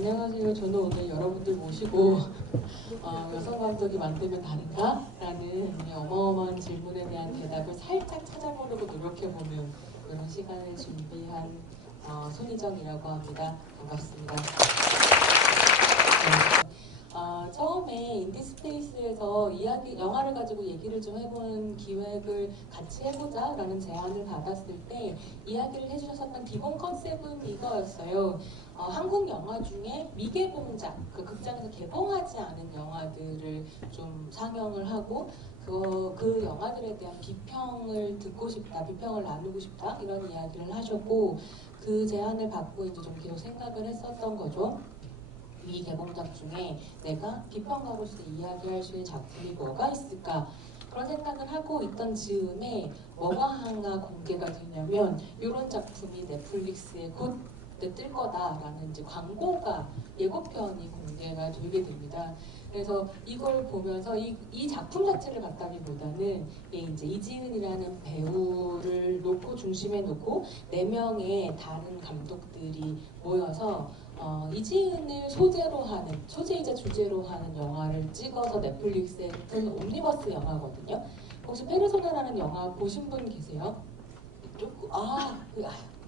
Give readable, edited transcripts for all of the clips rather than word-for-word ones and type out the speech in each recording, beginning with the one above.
안녕하세요. 저는 오늘 여러분들 모시고 여성 감독이 만들면 다른가? 라는 어마어마한 질문에 대한 대답을 살짝 찾아보려고 노력해보는 그런 시간을 준비한 손희정이라고 합니다. 반갑습니다. 처음에 인디스페이스에서 영화를 가지고 얘기를 좀 해보는 기획을 같이 해보자 라는 제안을 받았을 때 이야기를 해주셨던 기본 컨셉은 이거였어요. 한국 영화 중에 미개봉작, 그 극장에서 개봉하지 않은 영화들을 좀 상영을 하고 그 영화들에 대한 비평을 듣고 싶다, 비평을 나누고 싶다 이런 이야기를 하셨고, 그 제안을 받고 이제 좀 계속 생각을 했었던 거죠. 이 개봉작 중에 내가 비평가로서 이야기할 수 있는 작품이 뭐가 있을까? 그런 생각을 하고 있던 즈음에 뭐가 하나 공개가 되냐면 이런 작품이 넷플릭스에 곧 뜰 거다라는 이제 광고가 예고편이 공개가 되게 됩니다. 그래서 이걸 보면서 이 작품 자체를 봤다기보다는 이제 이지은이라는 배우를 중심에 놓고 4명의 다른 감독들이 모여서 이지은을 소재이자 주제로 하는 영화를 찍어서 넷플릭스에 뜬 옴니버스 영화거든요. 혹시 페르소나라는 영화 보신 분 계세요?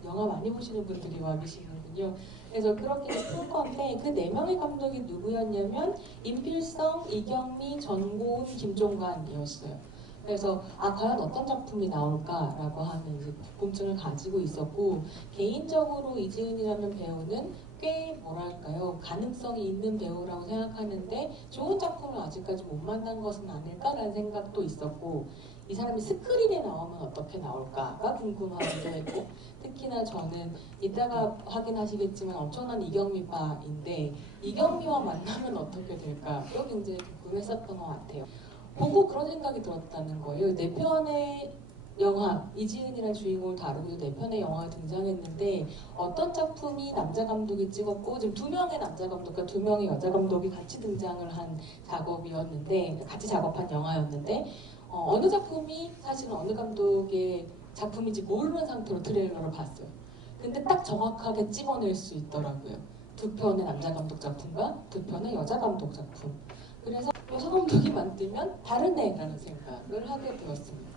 영화 많이 보시는 분들이 와 계시는군요. 그래서 그렇게 쓸 건데 그 4명의 감독이 누구였냐면 임필성, 이경미, 전고은, 김종관이었어요. 그래서 과연 어떤 작품이 나올까라고 하는 이제 궁금증을 가지고 있었고, 개인적으로 이지은이라는 배우는 꽤 뭐랄까요, 가능성이 있는 배우라고 생각하는데 좋은 작품을 아직까지 못 만난 것은 아닐까라는 생각도 있었고, 이 사람이 스크린에 나오면 어떻게 나올까가 궁금하기도 했고, 특히나 저는 이따가 확인하시겠지만 엄청난 이경미파인데 이경미와 만나면 어떻게 될까도 굉장히 궁금했었던 것 같아요. 보고 그런 생각이 들었다는 거예요. 4편의 영화, 이지은이라는 주인공을 다루고 4편의 영화가 등장했는데 어떤 작품이 남자 감독이 찍었고 지금 2명의 남자 감독과 2명의 여자 감독이 같이 등장을 한 작업이었는데, 같이 작업한 영화였는데 어느 작품이 사실은 어느 감독의 작품인지 모르는 상태로 트레일러를 봤어요. 근데 딱 정확하게 찍어낼 수 있더라고요. 2편의 남자 감독 작품과 2편의 여자 감독 작품. 그래서 여자 감독이 만들면 다르네라는 생각을 하게 되었습니다.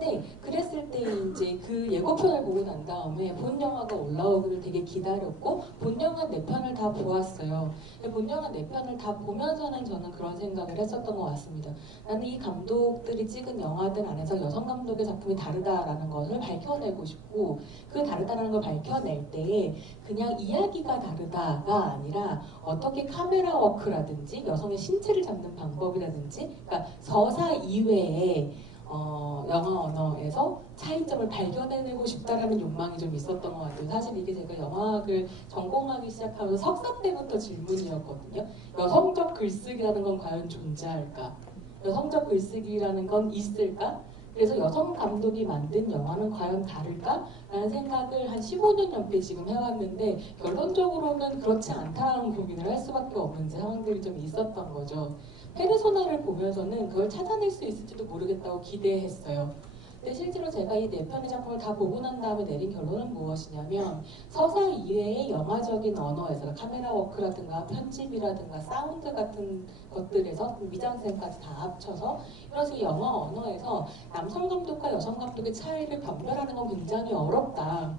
네, 그랬을 때 이제 그 예고편을 보고 난 다음에 본 영화가 올라오기를 되게 기다렸고 본 영화 4편을 다 보았어요. 본 영화 4편을 다 보면서는 저는 그런 생각을 했었던 것 같습니다. 나는 이 감독들이 찍은 영화들 안에서 여성 감독의 작품이 다르다라는 것을 밝혀내고 싶고, 그 다르다라는 걸 밝혀낼 때에 그냥 이야기가 다르다가 아니라 어떻게 카메라 워크라든지 여성의 신체를 잡는 방법이라든지, 그러니까 서사 이외에 영화 언어에서 차이점을 발견해내고 싶다라는 욕망이 좀 있었던 것 같아요. 사실 이게 제가 영화학을 전공하기 시작하면서 석사 때부터 질문이었거든요. 여성적 글쓰기라는 건 과연 존재할까? 여성적 글쓰기라는 건 있을까? 그래서 여성 감독이 만든 영화는 과연 다를까? 라는 생각을 한 15년 넘게 지금 해왔는데 결론적으로는 그렇지 않다라는 고민을 할 수밖에 없는 상황들이 좀 있었던 거죠. 페르소나를 보면서는 그걸 찾아낼 수 있을지도 모르겠다고 기대했어요. 근데 실제로 제가 이 4편의 작품을 다 보고 난 다음에 내린 결론은 무엇이냐면 서사 이외의 영화적인 언어에서 카메라 워크라든가 편집이라든가 사운드 같은 것들에서 미장센까지 다 합쳐서 이런 식의 영화 언어에서 남성 감독과 여성 감독의 차이를 변별하는 건 굉장히 어렵다.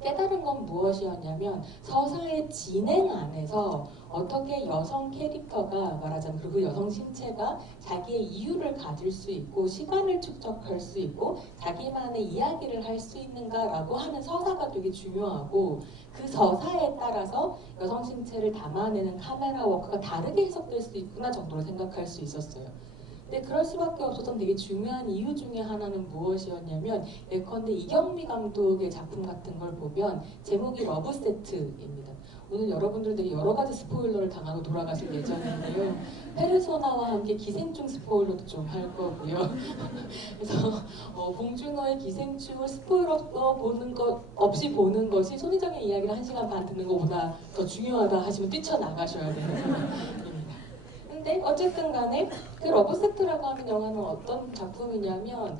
깨달은 건 무엇이었냐면 서사의 진행 안에서 어떻게 여성 캐릭터가 말하자면 그리고 여성 신체가 자기의 이유를 가질 수 있고 시간을 축적할 수 있고 자기만의 이야기를 할 수 있는가라고 하는 서사가 되게 중요하고, 그 서사에 따라서 여성 신체를 담아내는 카메라 워크가 다르게 해석될 수 있구나 정도로 생각할 수 있었어요. 근데 그럴 수밖에 없었던 되게 중요한 이유 중에 하나는 무엇이었냐면, 예컨대 이경미 감독의 작품 같은 걸 보면 제목이 러브세트입니다. 오늘 여러분들 되게 여러 가지 스포일러를 당하고 돌아가실 예정인데요. 페르소나와 함께 기생충 스포일러도 좀 할 거고요. 그래서 봉준호의 기생충을 스포일러 보는 것 없이 보는 것이 손희정의 이야기를 1시간 반 듣는 것보다 더 중요하다 하시면 뛰쳐나가셔야 되는 상황입니다. 근데 어쨌든 간에 그 러브세트라고 하는 영화는 어떤 작품이냐면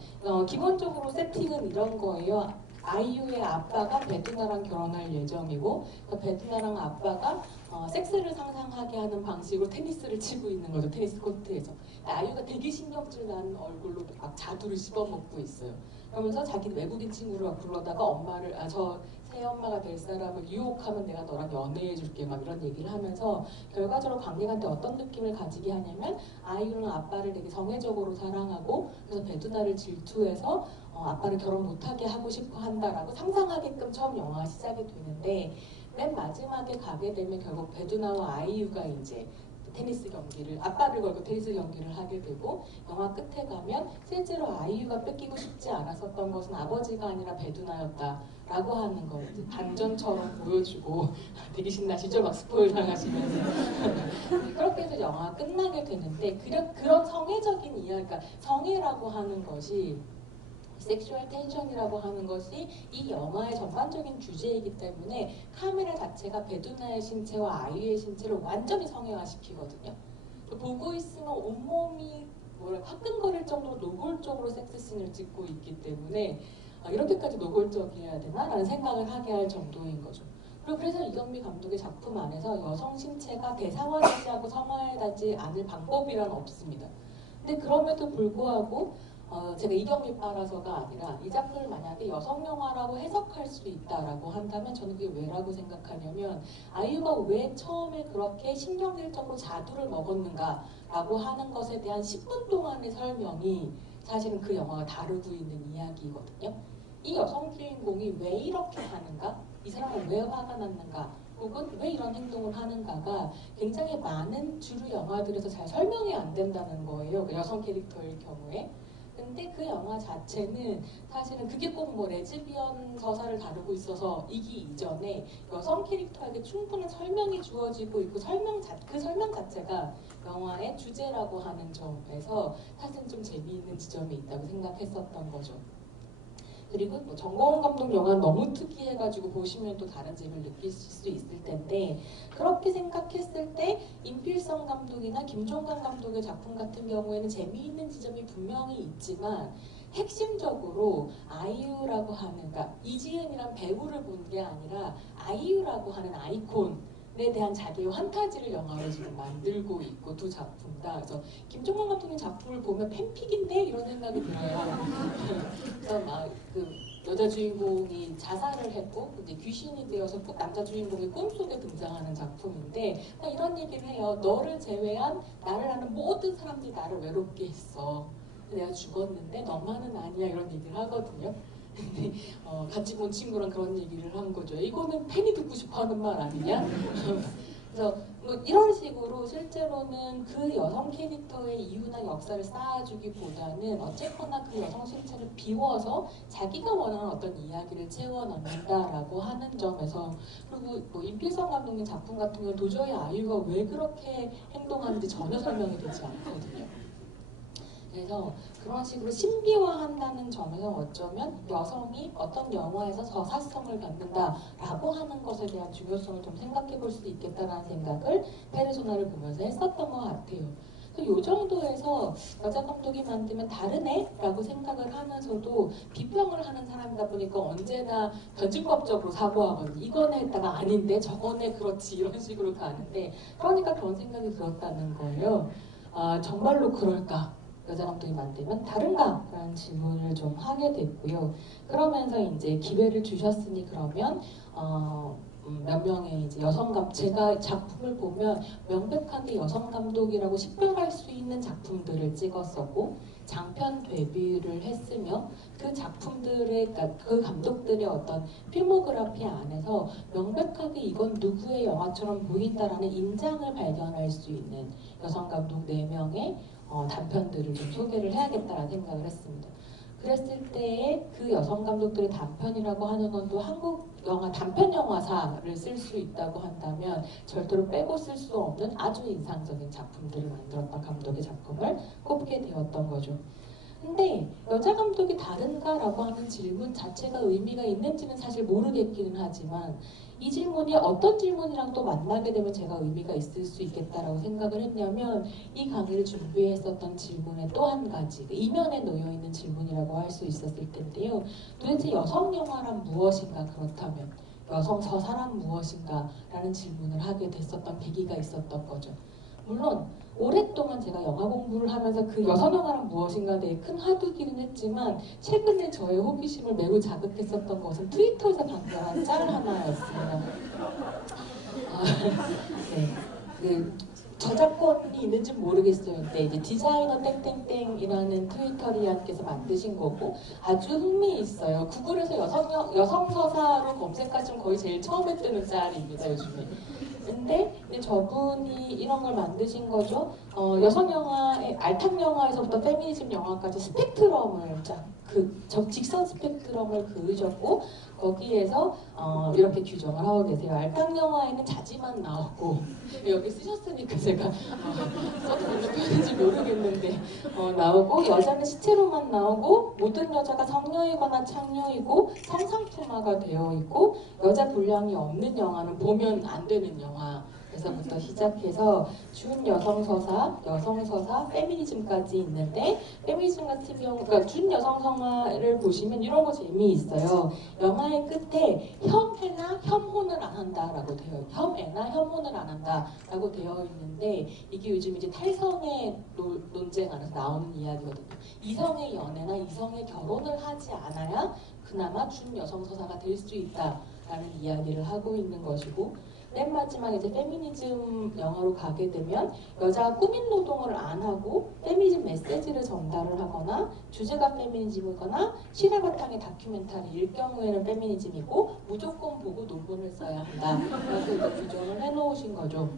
기본적으로 세팅은 이런 거예요. 아이유의 아빠가 배두나랑 결혼할 예정이고 그 배두나랑 아빠가 섹스를 상상하게 하는 방식으로 테니스를 치고 있는 거죠. 테니스 코트에서. 아이유가 되게 신경질 난 얼굴로 막 자두를 씹어먹고 있어요. 그러면서 자기 외국인 친구를 불러다가 엄마를 저 새엄마가 될 사람을 유혹하면 내가 너랑 연애해줄게 막 이런 얘기를 하면서 결과적으로 관객한테 어떤 느낌을 가지게 하냐면 아이유는 아빠를 되게 정회적으로 사랑하고 그래서 배두나를 질투해서 아빠를 결혼 못하게 하고 싶어 한다라고 상상하게끔 처음 영화가 시작이 되는데 맨 마지막에 가게 되면 결국 배두나와 아이유가 이제 테니스 경기를 아빠를 걸고 테니스 경기를 하게 되고 영화 끝에 가면 실제로 아이유가 뺏기고 싶지 않았었던 것은 아버지가 아니라 배두나였다라고 하는 걸 이제 반전처럼 보여주고 되게 신나시죠? 막 스포일 당하시면서 그렇게 해서 영화가 끝나게 되는데 그런 성애적인 이야기, 그러니까 성애라고 하는 것이 섹슈얼 텐션이라고 하는 것이 이 영화의 전반적인 주제이기 때문에 카메라 자체가 배두나의 신체와 아이유의 신체를 완전히 성애화시키거든요. 보고 있으면 온몸이 화끈거릴 정도로 노골적으로 섹스씬을 찍고 있기 때문에 이렇게까지 노골적이어야 되나? 라는 생각을 하게 할 정도인 거죠. 그리고 그래서 이경미 감독의 작품 안에서 여성 신체가 대상화되지 않고 성화되지 않을 방법이란 없습니다. 근데 그럼에도 불구하고 제가 이경미파라서가 아니라 이 작품을 만약에 여성 영화라고 해석할 수 있다라고 한다면 저는 그게 왜라고 생각하냐면 아이유가 왜 처음에 그렇게 신경질적으로 자두를 먹었는가라고 하는 것에 대한 10분 동안의 설명이 사실은 그 영화가 다루고 있는 이야기거든요. 이 여성 주인공이 왜 이렇게 하는가? 이 사람은 왜 화가 났는가? 혹은 왜 이런 행동을 하는가가 굉장히 많은 주류 영화들에서 잘 설명이 안 된다는 거예요. 그 여성 캐릭터일 경우에. 근데 그 영화 자체는 사실은 그게 꼭 뭐 레즈비언 서사를 다루고 있어서 이기 이전에 여성 캐릭터에게 충분한 설명이 주어지고 있고 그 설명 자체가 영화의 주제라고 하는 점에서 사실 좀 재미있는 지점이 있다고 생각했었던 거죠. 그리고 뭐 정거운 감독 영화는 너무 특이해가지고 보시면 또 다른 재미를 느끼실 수 있을 텐데 그렇게 생각했을 때 임필성 감독이나 김종관 감독의 작품 같은 경우에는 재미있는 지점이 분명히 있지만 핵심적으로 아이유라고 하는, 그러니까 이지은이란 배우를 본 게 아니라 아이유라고 하는 아이콘에 대한 자기의 환타지를 영화로 지금 만들고 있고 두 작품 다. 그래서 김종관 감독의 작품을 보면 팬픽인데 이런 생각이 들어요. 그래서 막 그 여자 주인공이 자살을 했고 이제 귀신이 되어서 남자 주인공의 꿈속에 등장하는 작품인데 이런 얘기를 해요. 너를 제외한 나를 아는 모든 사람들이 나를 외롭게 했어. 내가 죽었는데 너만은 아니야 이런 얘기를 하거든요. 근데 같이 본 친구랑 그런 얘기를 한 거죠. 이거는 팬이 듣고 싶어하는 말 아니냐? 그래서 뭐 이런 식으로 실제로는 그 여성 캐릭터의 이유나 역사를 쌓아주기보다는 어쨌거나 그 여성 신체를 비워서 자기가 원하는 어떤 이야기를 채워넣는다라고 하는 점에서 그리고 뭐 임필성 감독의 작품 같은 경우는 도저히 아이유가 왜 그렇게 행동하는지 전혀 설명이 되지 않거든요. 그래서 그런 식으로 신비화한다는 점에서 어쩌면 여성이 어떤 영화에서 저사성을 갖는다라고 하는 것에 대한 중요성을 좀 생각해 볼 수 있겠다라는 생각을 페르소나를 보면서 했었던 것 같아요. 그래서 이 정도에서 여자 감독이 만들면 다르네? 라고 생각을 하면서도 비평을 하는 사람이다 보니까 언제나 변증법적으로 사고하거든요. 이거네 했다가 아닌데 저거네 그렇지 이런 식으로 가는데 그러니까 그런 생각이 들었다는 거예요. 정말로 그럴까? 여자 감독이 만들면 다른가? 라는 질문을 좀 하게 됐고요. 그러면서 이제 기회를 주셨으니 그러면 몇 명의 이제 제가 작품을 보면 명백하게 여성 감독이라고 식별할 수 있는 작품들을 찍었었고 장편 데뷔를 했으며 그 작품들의, 그러니까 그 감독들의 어떤 필모그래피 안에서 명백하게 이건 누구의 영화처럼 보인다라는 인장을 발견할 수 있는 여성 감독 4명의 단편들을 좀 소개를 해야겠다라는 생각을 했습니다. 그랬을 때에 그 여성 감독들의 단편이라고 하는 건 또 한국 영화 단편 영화사를 쓸 수 있다고 한다면 절대로 빼고 쓸 수 없는 아주 인상적인 작품들을 만들었던 감독의 작품을 꼽게 되었던 거죠. 근데 여자 감독이 다른가라고 하는 질문 자체가 의미가 있는지는 사실 모르겠기는 하지만 이 질문이 어떤 질문이랑 또 만나게 되면 제가 의미가 있을 수 있겠다라고 생각을 했냐면 이 강의를 준비했었던 질문의 또 한 가지 그 이면에 놓여있는 질문이라고 할 수 있었을 텐데요. 도대체 여성 영화란 무엇인가 그렇다면 여성 서사란 무엇인가 라는 질문을 하게 됐었던 계기가 있었던 거죠. 물론 오랫동안 제가 영화 공부를 하면서 그 여성 영화란 무엇인가에 대해 큰 화두기는 했지만 최근에 저의 호기심을 매우 자극했었던 것은 트위터에서 발견한 짤 하나였습니다. 네. 그 저작권이 있는지 모르겠어요. 근데 이제 디자이너 땡땡땡이라는 트위터리안께서 만드신 거고 아주 흥미있어요. 구글에서 여성 서사로 검색하시면 거의 제일 처음에 뜨는 짤입니다, 요즘에. 근데 저분이 이런 걸 만드신 거죠. 여성 영화의 알탕 영화에서부터 페미니즘 영화까지 스펙트럼을 직선 스펙트럼을 그으셨고 거기에서 이렇게 규정을 하고 계세요. 알탕 영화에는 자지만 나오고 여기 쓰셨으니까 제가 써도 되는 편인지 모르겠는데 나오고 여자는 시체로만 나오고 모든 여자가 성녀이거나 창녀이고 성상품화가 되어 있고 여자 분량이 없는 영화는 보면 안 되는 영화 에서부터 시작해서 준 여성 서사, 페미니즘까지 있는데 페미니즘 같은 경우, 그러니까 준 여성 성화를 보시면 이런 거 재미있어요. 영화의 끝에 혐애나 혐혼을 안 한다라고 되어 혐애나 혐혼을 안 한다라고 되어 있는데 이게 요즘 이제 탈성의 논쟁 안에서 나오는 이야기거든요. 이성의 연애나 이성의 결혼을 하지 않아야 그나마 준 여성 서사가 될 수 있다라는 이야기를 하고 있는 것이고. 맨 마지막에 이제 페미니즘 영화로 가게 되면 여자가 꾸민 노동을 안 하고 페미니즘 메시지를 전달을 하거나 주제가 페미니즘이거나 실화 바탕의 다큐멘터리일 경우에는 페미니즘이고 무조건 보고 논문을 써야 한다. 그래서 규정을 해놓으신 거죠.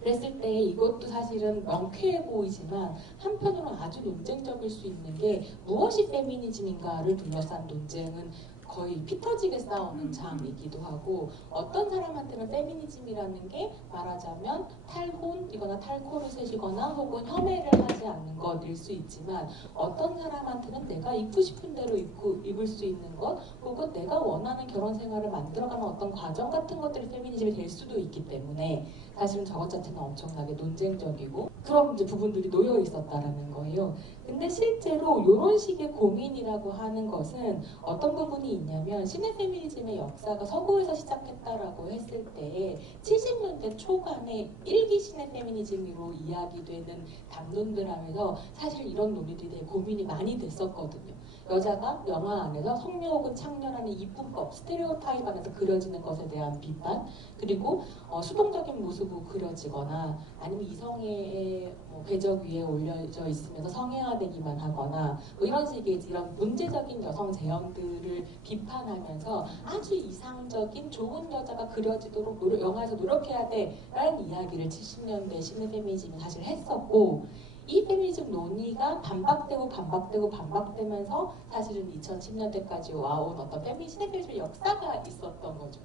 그랬을 때 이것도 사실은 명쾌해 보이지만 한편으로는 아주 논쟁적일 수 있는 게 무엇이 페미니즘인가를 둘러싼 논쟁은 거의 피 터지게 싸우는 장이기도 하고 어떤 사람한테는 페미니즘이라는 게 말하자면 탈혼이거나 탈코르셋이거나 혹은 혐애를 하지 않는 것일 수 있지만 어떤 사람한테는 내가 입고 싶은 대로 입을 수 있는 것 혹은 내가 원하는 결혼 생활을 만들어가는 어떤 과정 같은 것들이 페미니즘이 될 수도 있기 때문에 사실은 저것 자체는 엄청나게 논쟁적이고 그런 이제 부분들이 놓여 있었다라는 거예요. 근데 실제로 이런 식의 고민이라고 하는 것은 어떤 부분이 있냐면 신의 페미니즘의 역사가 서구에서 시작했다라고 했을 때 70년대 초반에 일기 신의 페미니즘으로 이야기되는 담론들 하면서 사실 이런 논의들에 대해 고민이 많이 됐었거든요. 여자가 영화 안에서 성녀 혹은 창녀라는 이쁨법, 스테레오타입 안에서 그려지는 것에 대한 비판 그리고 수동적인 모습으로 그려지거나 아니면 이성의 궤적 위에 올려져 있으면서 성애화되기만 하거나 뭐 이런 식의 이런 문제적인 여성 제형들을 비판하면서 아주 이상적인 좋은 여자가 그려지도록 영화에서 노력해야 돼라는 이야기를 70년대 신의 페미니즘이 사실 했었고 이 페미니즘 논의가 반박되면서 사실은 2010년대까지 와온 어떤 신의 페미니즘 역사가 있었던 거죠.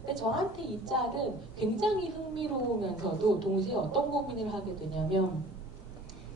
근데 저한테 이 짤은 굉장히 흥미로우면서도 동시에 어떤 고민을 하게 되냐면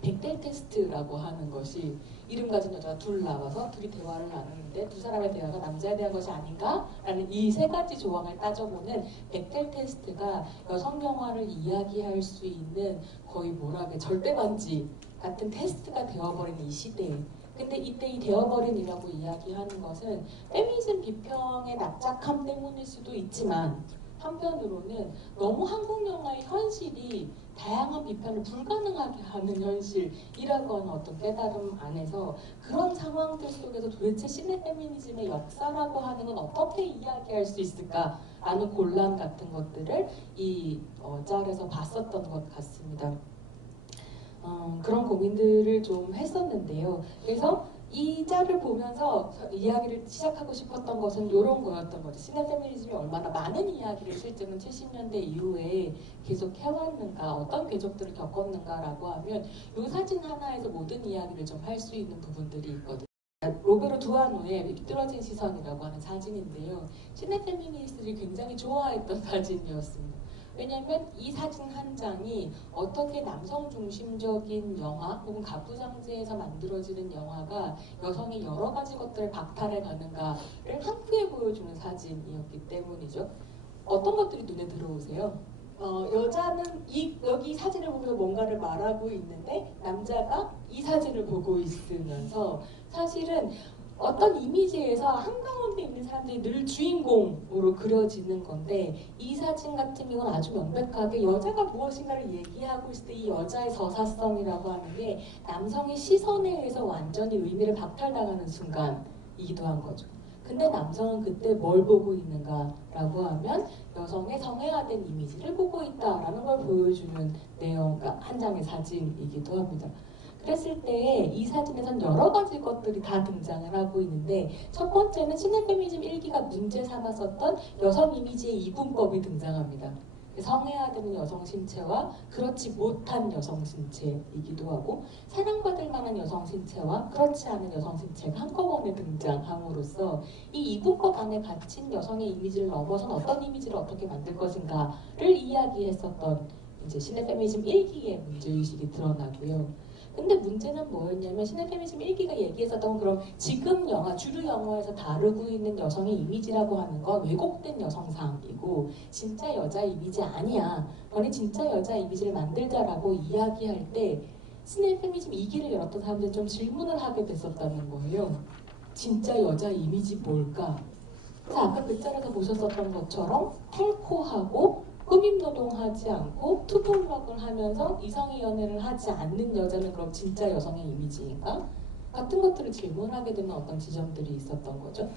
벡델 테스트라고 하는 것이 이름 가진 여자가 둘 나와서 둘이 대화를 나누는데 두 사람의 대화가 남자에 대한 것이 아닌가? 라는 이 세 가지 조항을 따져보는 벡델 테스트가 여성 영화를 이야기할 수 있는 거의 뭐라게 절대반지 같은 테스트가 되어버린 이 시대에 근데 이때 이 되어버린이라고 이야기하는 것은 페미니즘 비평의 납작함 때문일 수도 있지만 한편으로는 너무 한국 영화의 현실이 다양한 비판을 불가능하게 하는 현실이라고 하는 어떤 깨달음 안에서 그런 상황들 속에서 도대체 신의 페미니즘의 역사라고 하는 건 어떻게 이야기할 수 있을까라는 곤란 같은 것들을 이 짤에서 봤었던 것 같습니다. 그런 고민들을 좀 했었는데요. 그래서 이 짤을 보면서 이야기를 시작하고 싶었던 것은 이런 거였던 거죠. 신의 페미니즘이 얼마나 많은 이야기를 실제는 70년대 이후에 계속 해왔는가, 어떤 궤적들을 겪었는가라고 하면 이 사진 하나에서 모든 이야기를 좀 할 수 있는 부분들이 있거든요. 로베르 두아노의 삐뚤어진 시선이라고 하는 사진인데요. 신의 페미니스트들이 굉장히 좋아했던 사진이었습니다. 왜냐하면 이 사진 한 장이 어떻게 남성 중심적인 영화 혹은 가부장제에서 만들어지는 영화가 여성의 여러 가지 것들을 박탈해 가는가를 함께 보여주는 사진이었기 때문이죠. 어떤 것들이 눈에 들어오세요? 여자는 여기 사진을 보면서 뭔가를 말하고 있는데 남자가 이 사진을 보고 있으면서 사실은 어떤 이미지에서 한가운데 있는 사람들이 늘 주인공으로 그려지는 건데 이 사진 같은 경우는 아주 명백하게 여자가 무엇인가를 얘기하고 있을 때 이 여자의 서사성이라고 하는 게 남성의 시선에 의해서 완전히 의미를 박탈당하는 순간이기도 한 거죠. 근데 남성은 그때 뭘 보고 있는가라고 하면 여성의 성애화된 이미지를 보고 있다라는 걸 보여주는 내용과 한 장의 사진이기도 합니다. 그랬을 때 이 사진에선 여러 가지 것들이 다 등장을 하고 있는데 첫 번째는 시네페미니즘 1기가 문제 삼았었던 여성 이미지의 이분법이 등장합니다. 성애화되는 여성 신체와 그렇지 못한 여성 신체이기도 하고 사랑받을 만한 여성 신체와 그렇지 않은 여성 신체가 한꺼번에 등장함으로써 이 이분법 안에 갇힌 여성의 이미지를 넘어선 어떤 이미지를 어떻게 만들 것인가를 이야기했었던 이제 시네페미니즘 1기의 문제의식이 드러나고요. 근데 문제는 뭐였냐면 시네페미니즘 1기가 얘기했었던 그럼 지금 영화, 주류 영화에서 다루고 있는 여성의 이미지라고 하는 건 왜곡된 여성상이고 진짜 여자 이미지 아니야. 너네 진짜 여자 이미지를 만들자라고 이야기할 때 시네페미니즘 2기를 열었던 사람들이 좀 질문을 하게 됐었다는 거예요. 진짜 여자 이미지 뭘까? 그래서 아까 글자에서 보셨었던 것처럼 탈코하고 꾸밈노동하지 않고 투블럭을 하면서 이성의 연애를 하지 않는 여자는 그럼 진짜 여성의 이미지인가? 같은 것들을 질문하게 되는 어떤 지점들이 있었던 거죠.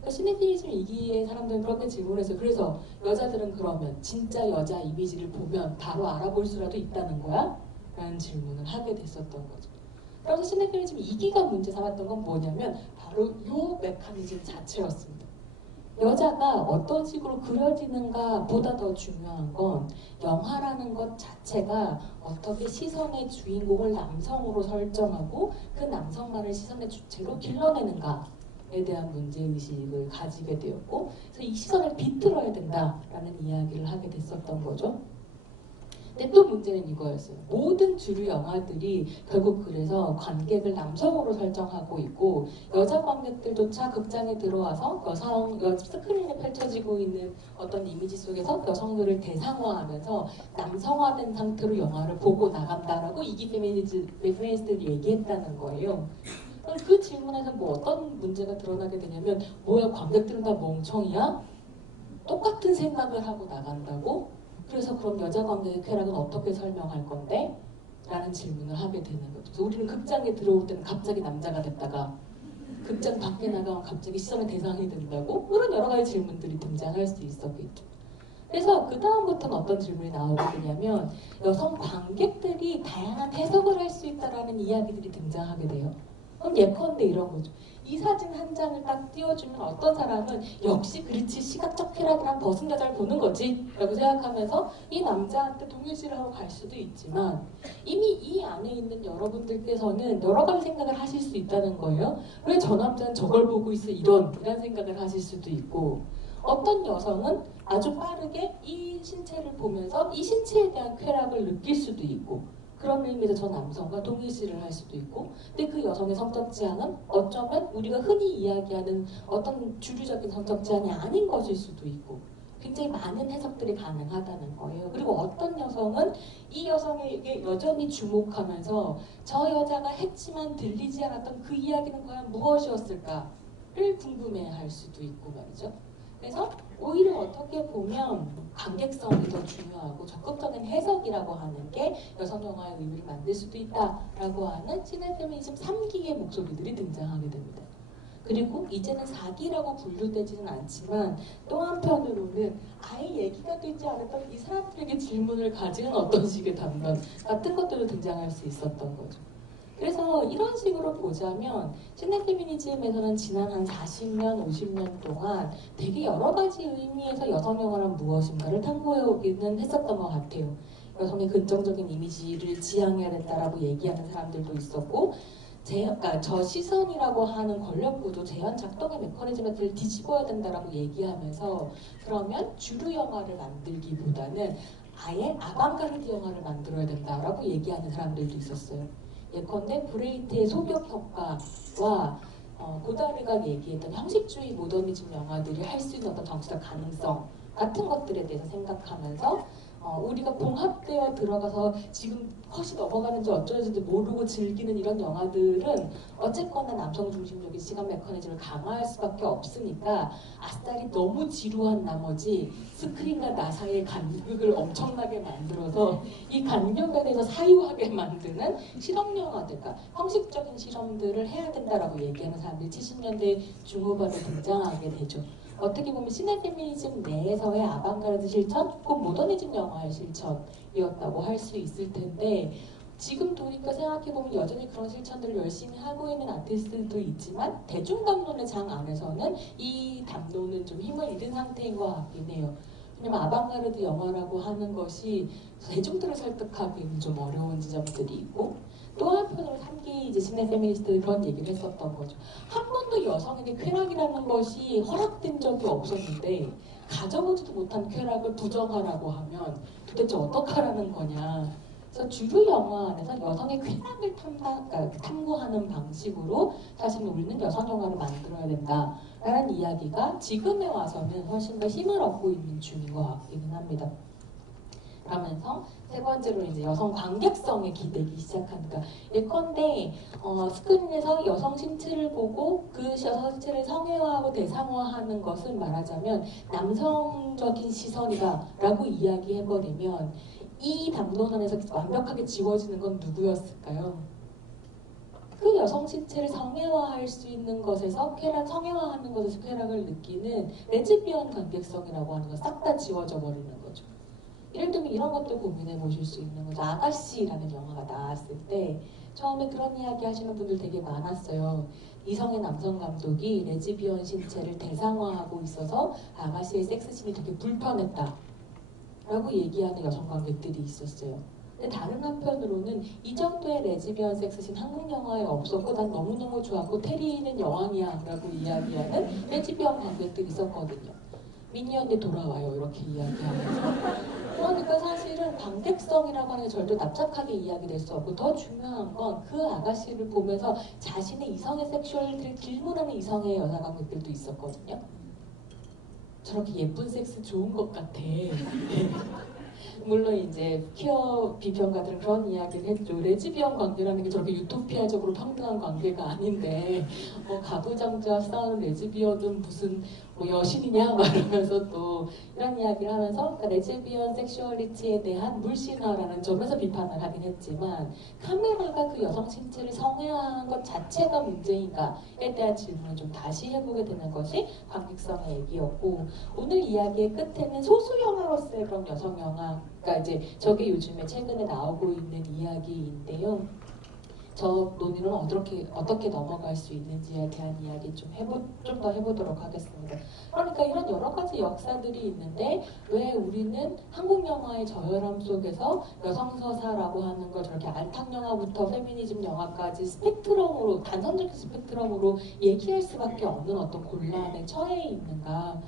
그러니까 시네피니즘 2기의 사람들은 그렇게 질문했어요. 그래서 여자들은 그러면 진짜 여자 이미지를 보면 바로 알아볼 수라도 있다는 거야? 라는 질문을 하게 됐었던 거죠. 그래서 시네피니즘 2기가 문제 삼았던 건 뭐냐면 바로 이 메커니즘 자체였습니다. 여자가 어떤 식으로 그려지는가 보다 더 중요한 건 영화라는 것 자체가 어떻게 시선의 주인공을 남성으로 설정하고 그 남성만을 시선의 주체로 길러내는가에 대한 문제의식을 가지게 되었고 그래서 이 시선을 비틀어야 된다라는 이야기를 하게 됐었던 거죠. 근데 또 문제는 이거였어요. 모든 주류 영화들이 결국 그래서 관객을 남성으로 설정하고 있고 여자 관객들조차 극장에 들어와서 스크린에 펼쳐지고 있는 어떤 이미지 속에서 여성들을 대상화하면서 남성화된 상태로 영화를 보고 나간다라고 이기 페미니스트들이 얘기했다는 거예요. 그 질문에서 뭐 어떤 문제가 드러나게 되냐면 뭐야 관객들은 다 멍청이야? 똑같은 생각을 하고 나간다고? 그래서 그럼 여자 관객의 쾌락은 어떻게 설명할 건데? 라는 질문을 하게 되는 거죠. 그래서 우리는 극장에 들어올 때는 갑자기 남자가 됐다가 극장 밖에 나가면 갑자기 시선의 대상이 된다고? 이런 여러 가지 질문들이 등장할 수 있었겠죠. 그래서 그 다음부터는 어떤 질문이 나오게 되냐면 여성 관객들이 다양한 해석을 할 수 있다라는 이야기들이 등장하게 돼요. 그럼 예컨대 이런 거죠. 이 사진 한 장을 딱 띄워주면 어떤 사람은 역시 그렇지 시각적 쾌락이란 벗은 여자를 보는 거지 라고 생각하면서 이 남자한테 동일시를 하고 갈 수도 있지만 이미 이 안에 있는 여러분들께서는 여러 가지 생각을 하실 수 있다는 거예요. 왜 저 남자는 저걸 보고 있어 이런 생각을 하실 수도 있고 어떤 여성은 아주 빠르게 이 신체를 보면서 이 신체에 대한 쾌락을 느낄 수도 있고 그런 의미에서 저 남성과 동일시를 할 수도 있고 근데 그 여성의 성적 지향은 어쩌면 우리가 흔히 이야기하는 어떤 주류적인 성적 지향이 아닌 것일 수도 있고 굉장히 많은 해석들이 가능하다는 거예요. 그리고 어떤 여성은 이 여성에게 여전히 주목하면서 저 여자가 했지만 들리지 않았던 그 이야기는 과연 무엇이었을까를 궁금해할 수도 있고 말이죠. 그래서 오히려 어떻게 보면 관객성이 더 중요하고 적극적인 해석이라고 하는 게 여성 영화의 의미를 만들 수도 있다라고 하는 시네페미니즘 3기의 목소리들이 등장하게 됩니다. 그리고 이제는 4기라고 분류되지는 않지만 또 한편으로는 아예 얘기가 되지 않았던 이 사람들에게 질문을 가지는 어떤 식의 답변 같은 것들도 등장할 수 있었던 거죠. 그래서 이런 식으로 보자면 시네페미니즘에서는 지난 한 40년, 50년 동안 되게 여러 가지 의미에서 여성 영화란 무엇인가를 탐구해오기는 했었던 것 같아요. 여성의 긍정적인 이미지를 지향해야 된다라고 얘기하는 사람들도 있었고 그러니까 저 시선이라고 하는 권력구조, 제한 작동의 메커니즘을 뒤집어야 된다라고 얘기하면서 그러면 주류 영화를 만들기보다는 아예 아방가르드 영화를 만들어야 된다라고 얘기하는 사람들도 있었어요. 예컨대 브레이트의 소격 효과와 고다르가 얘기했던 형식주의 모더니즘 영화들이 할 수 있는 어떤 정치적 가능성 같은 것들에 대해서 생각하면서 우리가 봉합되어 들어가서 지금 컷이 넘어가는지 어쩌는지 모르고 즐기는 이런 영화들은 어쨌거나 남성 중심적인 시간 메커니즘을 강화할 수밖에 없으니까 아싸리 너무 지루한 나머지 스크린과 나 사이의 간극을 엄청나게 만들어서 이 간격에 대해서 사유하게 만드는 실험 영화들, 그러니까 형식적인 실험들을 해야 된다라고 얘기하는 사람들이 70년대 중후반에 등장하게 되죠. 어떻게 보면 시네페미니즘 내에서의 아방가르드 실천, 혹은 모더니즘 영화의 실천이었다고 할 수 있을 텐데 지금 돌이켜 생각해보면 여전히 그런 실천들을 열심히 하고 있는 아티스트들도 있지만 대중담론의 장 안에서는 이 담론은 좀 힘을 잃은 상태인 것 같긴 해요. 왜냐면 아방가르드 영화라고 하는 것이 대중들을 설득하기는 좀 어려운 지점들이 있고 또 한편으로 3기 이제 시네 페미니스트들이 그런 얘기를 했었던 거죠. 한 번도 여성에게 쾌락이라는 것이 허락된 적이 없었는데 가져보지도 못한 쾌락을 부정하라고 하면 도대체 어떡하라는 거냐. 그래서 주류 영화 안에서 여성의 쾌락을 탐구하는 방식으로 사실 우리는 여성 영화를 만들어야 된다라는 이야기가 지금에 와서는 훨씬 더 힘을 얻고 있는 중인 것 같기는 합니다. 그러면서 세 번째로 이제 여성 관객성에 기대기 시작하니까 예컨대 스크린에서 여성 신체를 보고 그 여성 신체를 성애화하고 대상화하는 것은 말하자면 남성적인 시선이다라고 이야기해버리면 이 담론 안에서 완벽하게 지워지는 건 누구였을까요? 그 여성 신체를 성애화할 수 있는 것에서 성애화하는 것에서 쾌락을 느끼는 레즈비언 관객성이라고 하는 건 싹 다 지워져 버리는 거죠. 예를 들면 이런 것도 고민해 보실 수 있는 거죠. 아가씨라는 영화가 나왔을 때 처음에 그런 이야기 하시는 분들 되게 많았어요. 이성의 남성 감독이 레즈비언 신체를 대상화하고 있어서 아가씨의 섹스씬이 되게 불편했다 라고 얘기하는 여성 관객들이 있었어요. 근데 다른 한편으로는 이 정도의 레즈비언 섹스씬 한국 영화에 없었고 난 너무너무 좋았고 테리는 여왕이야 라고 이야기하는 레즈비언 관객들이 있었거든요. 미니언이 돌아와요 이렇게 이야기하면서. 그러니까 사실은 관객성이라고 하는 게 절대 납작하게 이야기될 수 없고 더 중요한 건 그 아가씨를 보면서 자신의 이성의 섹슈얼리티를 질문하는 이성의 여자 관객들도 있었거든요. 저렇게 예쁜 섹스 좋은 것 같아. 물론 이제 퀴어 비평가들은 그런 이야기를 했죠. 레즈비언 관계라는 게 저렇게 유토피아적으로 평등한 관계가 아닌데 가부장자 싸우는 레즈비언은 무슨 여신이냐 막 이러면서 또 이런 이야기를 하면서 그러니까 레즈비언 섹슈얼리티에 대한 물신화라는 점에서 비판을 하긴 했지만 카메라가 그 여성 신체를 성애화한 것 자체가 문제인가에 대한 질문을 좀 다시 해보게 되는 것이 관객성의 얘기였고 오늘 이야기의 끝에는 소수 영화로서의 그런 여성 영화가 이제 저게 요즘에 최근에 나오고 있는 이야기인데요. 저 논의는 어떻게 넘어갈 수 있는지에 대한 이야기 좀 더 해보도록 하겠습니다. 그러니까 이런 여러 가지 역사들이 있는데 왜 우리는 한국 영화의 저열함 속에서 여성 서사라고 하는 걸 저렇게 알탕 영화부터 페미니즘 영화까지 스펙트럼으로 단선적인 스펙트럼으로 얘기할 수밖에 없는 어떤 곤란에 처해 있는가?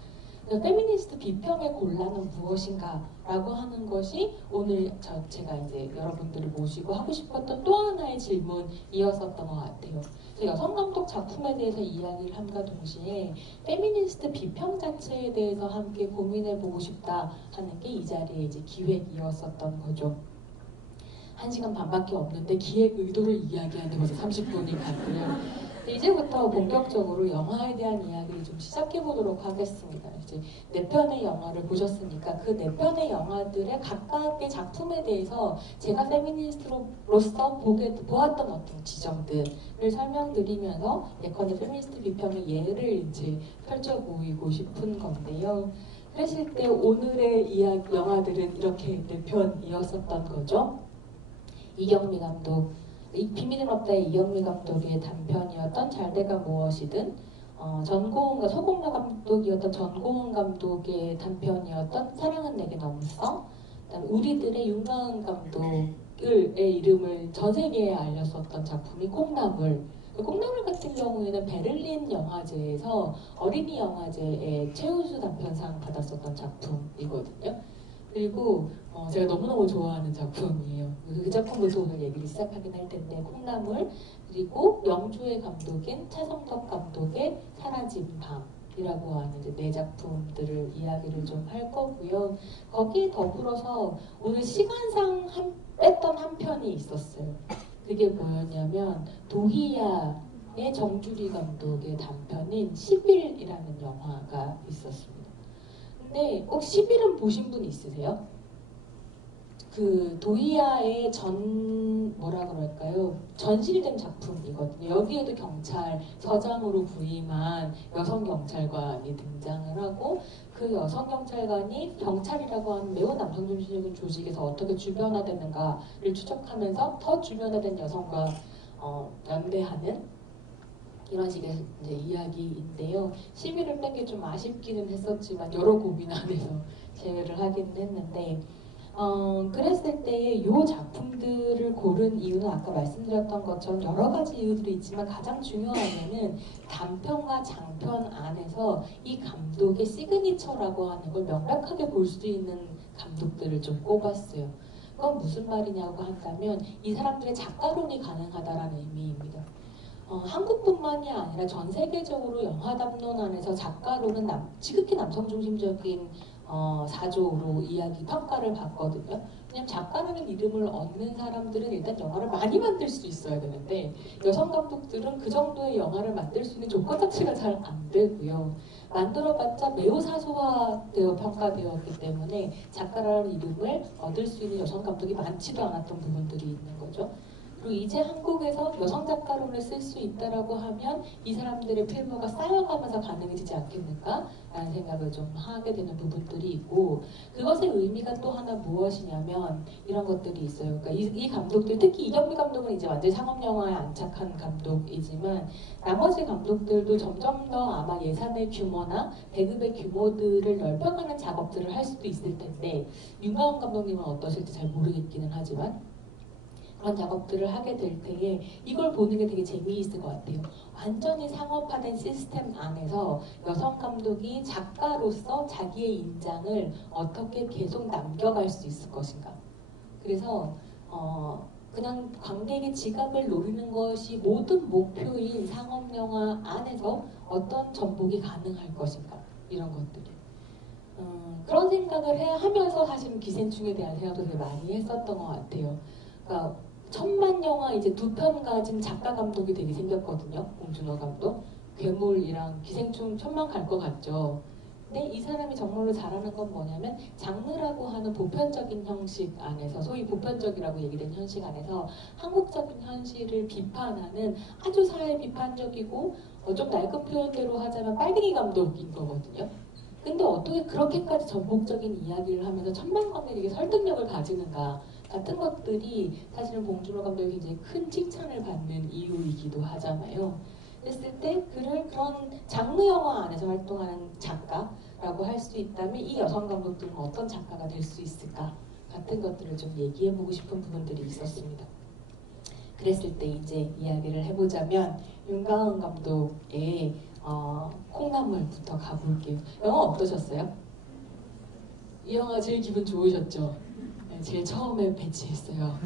페미니스트 비평의 곤란은 무엇인가? 라고 하는 것이 오늘 제가 이제 여러분들을 모시고 하고 싶었던 또 하나의 질문이었었던 것 같아요. 여성 감독 작품에 대해서 이야기를 함과 동시에 페미니스트 비평 자체에 대해서 함께 고민해보고 싶다 하는 게 이 자리에 이제 기획이었었던 거죠. 1시간 반밖에 없는데 기획 의도를 이야기하는데 벌써 30분이 갔고요. 이제부터 본격적으로 영화에 대한 이야기를 좀 시작해보도록 하겠습니다. 이제 4편의 영화를 보셨으니까 그 4편의 영화들의 각각의 작품에 대해서 제가 페미니스트로서 보았던 어떤 지점들을 설명드리면서 예컨대 페미니스트 비평의 예를 이제 펼쳐보이고 싶은 건데요. 그랬을 때 오늘의 이야기 영화들은 이렇게 4편이었었던 거죠. 이경미 감독, 비밀은 없다의 이경미 감독의 단편이었던 잘돼가 무엇이든, 소공라 감독이었던 전고은 감독의 단편이었던 사랑은 내게 너무 써, 우리들의 윤가은 감독의 이름을 전 세계에 알렸었던 작품이 콩나물. 콩나물 같은 경우에는 베를린 영화제에서 어린이 영화제의 최우수 단편상 받았었던 작품이거든요. 그리고 제가 너무너무 좋아하는 작품이에요. 그 작품부터 오늘 얘기를 시작하긴 할 텐데, 콩나물, 그리고 영주의 감독인 차성덕 감독의 사라진 밤이라고 하는 이제 네 작품들을 이야기를 좀 할 거고요. 거기에 더불어서 오늘 시간상 뺐던 한 편이 있었어요. 그게 뭐였냐면 도희야의 정주리 감독의 단편인 10일이라는 영화가 있었습니다. 근데 꼭 10일은 보신 분 있으세요? 그 도이아의 뭐라 그럴까요? 전신이 된 작품이거든요. 여기에도 경찰 서장으로 부임한 여성 경찰관이 등장을 하고, 그 여성 경찰관이 경찰이라고 하는 매우 남성 중심적인 조직에서 어떻게 주변화되는가를 추적하면서 더 주변화된 여성과 연대하는 이런 식의 이제 이야기인데요. 10일을 뺀 게 좀 아쉽기는 했었지만 여러 고민 안에서 제외를 하기는 했는데, 그랬을 때 이 작품들을 고른 이유는 아까 말씀드렸던 것처럼 여러 가지 이유들이 있지만 가장 중요한 이유는 단편과 장편 안에서 이 감독의 시그니처라고 하는 걸 명백하게 볼 수 있는 감독들을 좀 꼽았어요. 그건 무슨 말이냐고 한다면 이 사람들의 작가론이 가능하다라는 의미입니다. 한국뿐만이 아니라 전 세계적으로 영화 담론 안에서 작가론은 지극히 남성 중심적인 사조로 이야기 평가를 받거든요. 왜냐면 작가라는 이름을 얻는 사람들은 일단 영화를 많이 만들 수 있어야 되는데, 여성 감독들은 그 정도의 영화를 만들 수 있는 조건 자체가 잘 안 되고요. 만들어봤자 매우 사소화되어 평가되었기 때문에 작가라는 이름을 얻을 수 있는 여성 감독이 많지도 않았던 부분들이 있는 거죠. 그리고 이제 한국에서 여성 작가론을 쓸 수 있다라고 하면 이 사람들의 필모가 쌓여가면서 가능해지지 않겠는가라는 생각을 좀 하게 되는 부분들이 있고, 그것의 의미가 또 하나 무엇이냐면 이런 것들이 있어요. 그러니까 이 감독들, 특히 이경미 감독은 이제 완전히 상업영화에 안착한 감독이지만 나머지 감독들도 점점 더 아마 예산의 규모나 배급의 규모들을 넓혀가는 작업들을 할 수도 있을 텐데, 윤가은 감독님은 어떠실지 잘 모르겠기는 하지만 그런 작업들을 하게 될 때에 이걸 보는 게 되게 재미있을 것 같아요. 완전히 상업화된 시스템 안에서 여성 감독이 작가로서 자기의 인장을 어떻게 계속 남겨갈 수 있을 것인가. 그래서 그냥 관객의 지갑을 노리는 것이 모든 목표인 상업영화 안에서 어떤 전복이 가능할 것인가, 이런 것들이. 그런 생각을 하면서 사실 기생충에 대한 생각도 되게 많이 했었던 것 같아요. 그러니까 천만 영화 이제 2편 가진 작가 감독이 되게 생겼거든요. 봉준호 감독. 괴물이랑 기생충 천만 갈 것 같죠. 근데 이 사람이 정말로 잘하는 건 뭐냐면 장르라고 하는 보편적인 형식 안에서, 소위 보편적이라고 얘기된 형식 안에서 한국적인 현실을 비판하는 아주 사회 비판적이고 좀 낡은 표현대로 하자면 빨갱이 감독인 거거든요. 근데 어떻게 그렇게까지 전폭적인 이야기를 하면서 천만 관객에게 설득력을 가지는가 같은 것들이 사실은 봉준호 감독이 굉장히 큰 칭찬을 받는 이유이기도 하잖아요. 그랬을 때 그런 장르 영화 안에서 활동하는 작가라고 할 수 있다면 이 여성 감독들은 어떤 작가가 될 수 있을까 같은 것들을 좀 얘기해보고 싶은 부분들이 있었습니다. 그랬을 때 이제 이야기를 해보자면 윤가은 감독의 콩나물부터 가볼게요. 영화 어떠셨어요? 이 영화 제일 기분 좋으셨죠? 네, 제일 처음에 배치했어요.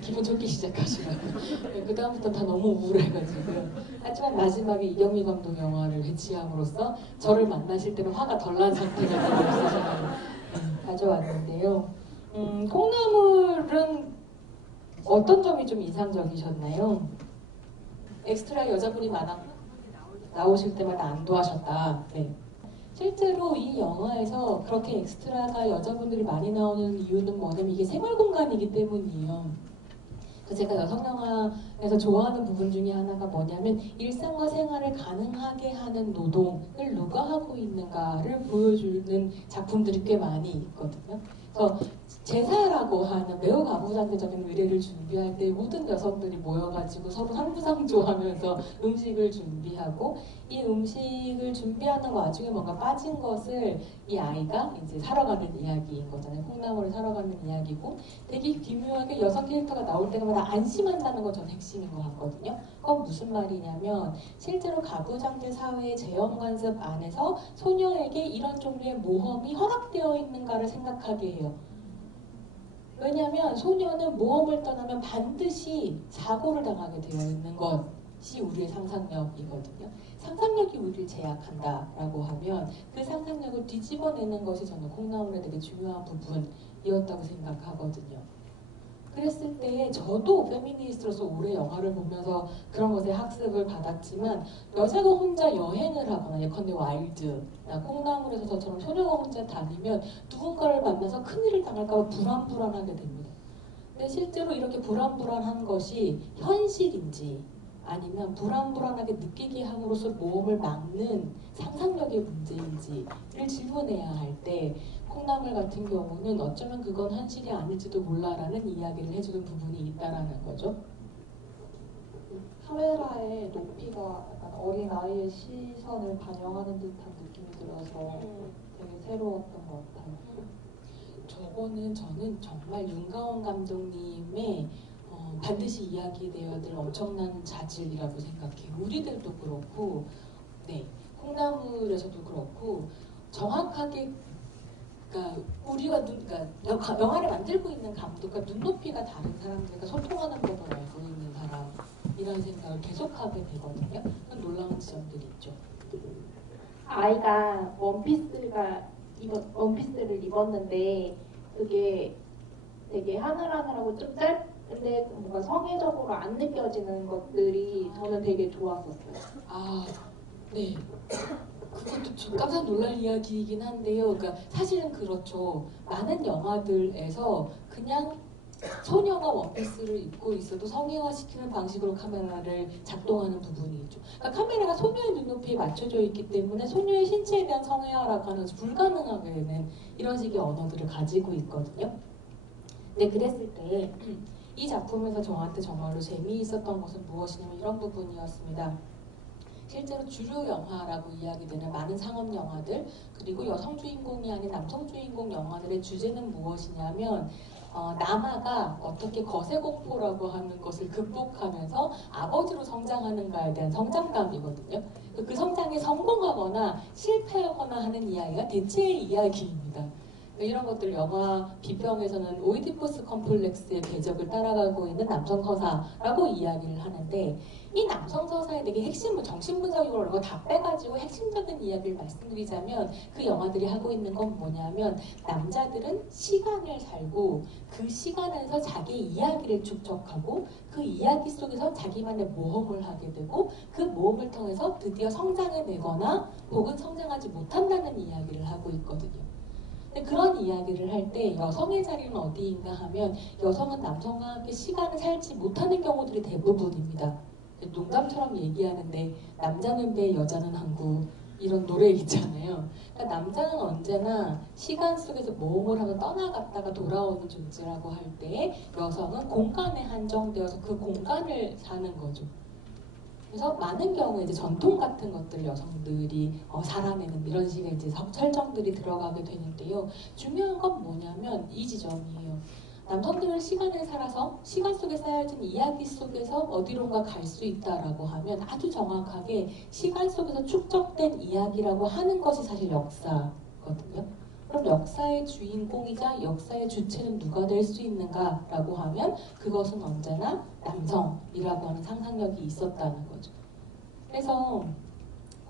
기분 좋게 시작하시라고. 네, 그 다음부터 다 너무 우울해가지고. 하지만 마지막에 이경미 감독 영화를 배치함으로써 저를 만나실 때는 화가 덜 난 상태가 되어서 가져왔는데요. 콩나물은 어떤 점이 좀 인상적이셨나요? 엑스트라 여자분이 나오실 때마다 안도하셨다. 네. 실제로 이 영화에서 그렇게 엑스트라가 여자분들이 많이 나오는 이유는 뭐냐면 이게 생활 공간이기 때문이에요. 제가 여성 영화에서 좋아하는 부분 중에 하나가 뭐냐면 일상과 생활을 가능하게 하는 노동을 누가 하고 있는가를 보여주는 작품들이 꽤 많이 있거든요. 그래서 제사라고 하는 매우 가부장제적인 의례를 준비할 때 모든 여성들이 모여가지고 서로 상부상조하면서 음식을 준비하고 이 음식을 준비하는 와중에 뭔가 빠진 것을 이 아이가 이제 사러 가는 이야기인 거잖아요. 콩나물을 사러 가는 이야기고 되게 기묘하게 여성 캐릭터가 나올 때마다 안심한다는 건 전 핵심인 것 같거든요. 그건 무슨 말이냐면 실제로 가부장제 사회의 재현 관습 안에서 소녀에게 이런 종류의 모험이 허락되어 있는가를 생각하게 해요. 왜냐하면 소녀는 모험을 떠나면 반드시 사고를 당하게 되어 있는 것이 우리의 상상력이거든요. 상상력이 우리를 제약한다라고 하면 그 상상력을 뒤집어내는 것이 저는 콩나물의 되게 중요한 부분이었다고 생각하거든요. 그랬을 때 저도 페미니스트로서 오래 영화를 보면서 그런 것에 학습을 받았지만 여자가 혼자 여행을 하거나 예컨대 와일드나 콩나물에서 저처럼 소녀가 혼자 다니면 누군가를 만나서 큰일을 당할까 봐 불안불안하게 됩니다. 근데 실제로 이렇게 불안불안한 것이 현실인지 아니면 불안불안하게 느끼게 함으로써 모험을 막는 상상력의 문제인지를 질문해야 할 때 콩나물 같은 경우는 어쩌면 그건 현실이 아닐지도 몰라라는 이야기를 해주는 부분이 있다라는 거죠. 카메라의 높이가 약간 어린 아이의 시선을 반영하는 듯한 느낌이 들어서 되게 새로웠던 것 같아요. 저는 정말 윤가원 감독님의 반드시 이야기되어야 될 엄청난 자질이라고 생각해요. 우리들도 그렇고, 네, 콩나물에서도 그렇고 정확하게 그러니까 우리가 그러니까 영화를 만들고 있는 감독과 눈높이가 다른 사람들과 소통하는 법을 알고 있는 사람이라는 생각을 계속하게 되거든요. 그런 놀라운 지점들이 있죠. 아이가 원피스를 입었는데 그게 되게 하늘하늘하고 좀 짧은데 뭔가 성애적으로 안 느껴지는 것들이 저는 되게 좋았었어요. 아, 네. 그것도 좀 깜짝 놀랄 이야기이긴 한데요. 그러니까 사실은 그렇죠. 많은 영화들에서 그냥 소녀가 원피스를 입고 있어도 성애화시키는 방식으로 카메라를 작동하는 부분이 있죠. 그러니까 카메라가 소녀의 눈높이에 맞춰져 있기 때문에 소녀의 신체에 대한 성애화라고 하는 것이 불가능하게 되는 이런 식의 언어들을 가지고 있거든요. 네, 그랬을 때 이 작품에서 저한테 정말로 재미있었던 것은 무엇이냐면 이런 부분이었습니다. 실제로 주류 영화라고 이야기되는 많은 상업 영화들 그리고 여성 주인공이 아닌 남성 주인공 영화들의 주제는 무엇이냐면 남아가 어떻게 거세공포라고 하는 것을 극복하면서 아버지로 성장하는가에 대한 성장감이거든요. 그 성장에 성공하거나 실패하거나 하는 이야기가 대체의 이야기입니다. 이런 것들 영화 비평에서는 오이디푸스 컴플렉스의 궤적을 따라가고 있는 남성 서사라고 이야기를 하는데 이 남성 서사의 되게 핵심은 정신분석이고 이런 거 다 빼가지고 핵심적인 이야기를 말씀드리자면 그 영화들이 하고 있는 건 뭐냐면 남자들은 시간을 살고 그 시간에서 자기 이야기를 축적하고 그 이야기 속에서 자기만의 모험을 하게 되고 그 모험을 통해서 드디어 성장해내거나 혹은 성장하지 못한다는 이야기를 하고 있거든요. 근데 그런 이야기를 할 때 여성의 자리는 어디인가 하면 여성은 남성과 함께 시간을 살지 못하는 경우들이 대부분입니다. 농담처럼 얘기하는데 남자는 배 여자는 항구 이런 노래 있잖아요. 그러니까 남자는 언제나 시간 속에서 모험을 하고 떠나갔다가 돌아오는 존재라고 할 때 여성은 공간에 한정되어서 그 공간을 사는 거죠. 그래서 많은 경우에 이제 전통 같은 것들 여성들이 살아내는 이런 식의 이제 설정들이 들어가게 되는데요. 중요한 건 뭐냐면 이 지점이에요. 남성들은 시간을 살아서 시간 속에 쌓여진 이야기 속에서 어디론가 갈 수 있다라고 하면 아주 정확하게 시간 속에서 축적된 이야기라고 하는 것이 사실 역사거든요. 그럼 역사의 주인공이자 역사의 주체는 누가 될 수 있는가라고 하면 그것은 언제나 남성이라고 하는 상상력이 있었다는 거죠. 그래서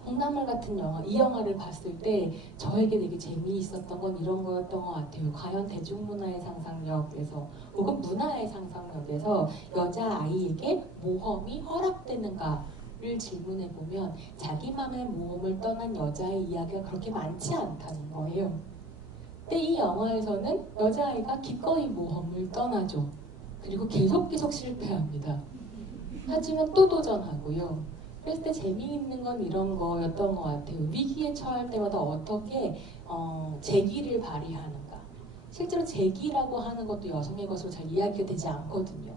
콩나물 같은 영화, 이 영화를 봤을 때 저에게 되게 재미있었던 건 이런 거였던 것 같아요. 과연 대중문화의 상상력에서 혹은 문화의 상상력에서 여자아이에게 모험이 허락되는가를 질문해보면 자기만의 모험을 떠난 여자의 이야기가 그렇게 많지 않다는 거예요. 근데 이 영화에서는 여자아이가 기꺼이 모험을 떠나죠. 그리고 계속 실패합니다. 하지만 또 도전하고요. 그랬을 때 재미있는 건 이런 거였던 것 같아요. 위기에 처할 때마다 어떻게 재기를 발휘하는가. 실제로 제기라고 하는 것도 여성의 것으로 잘 이야기가 되지 않거든요.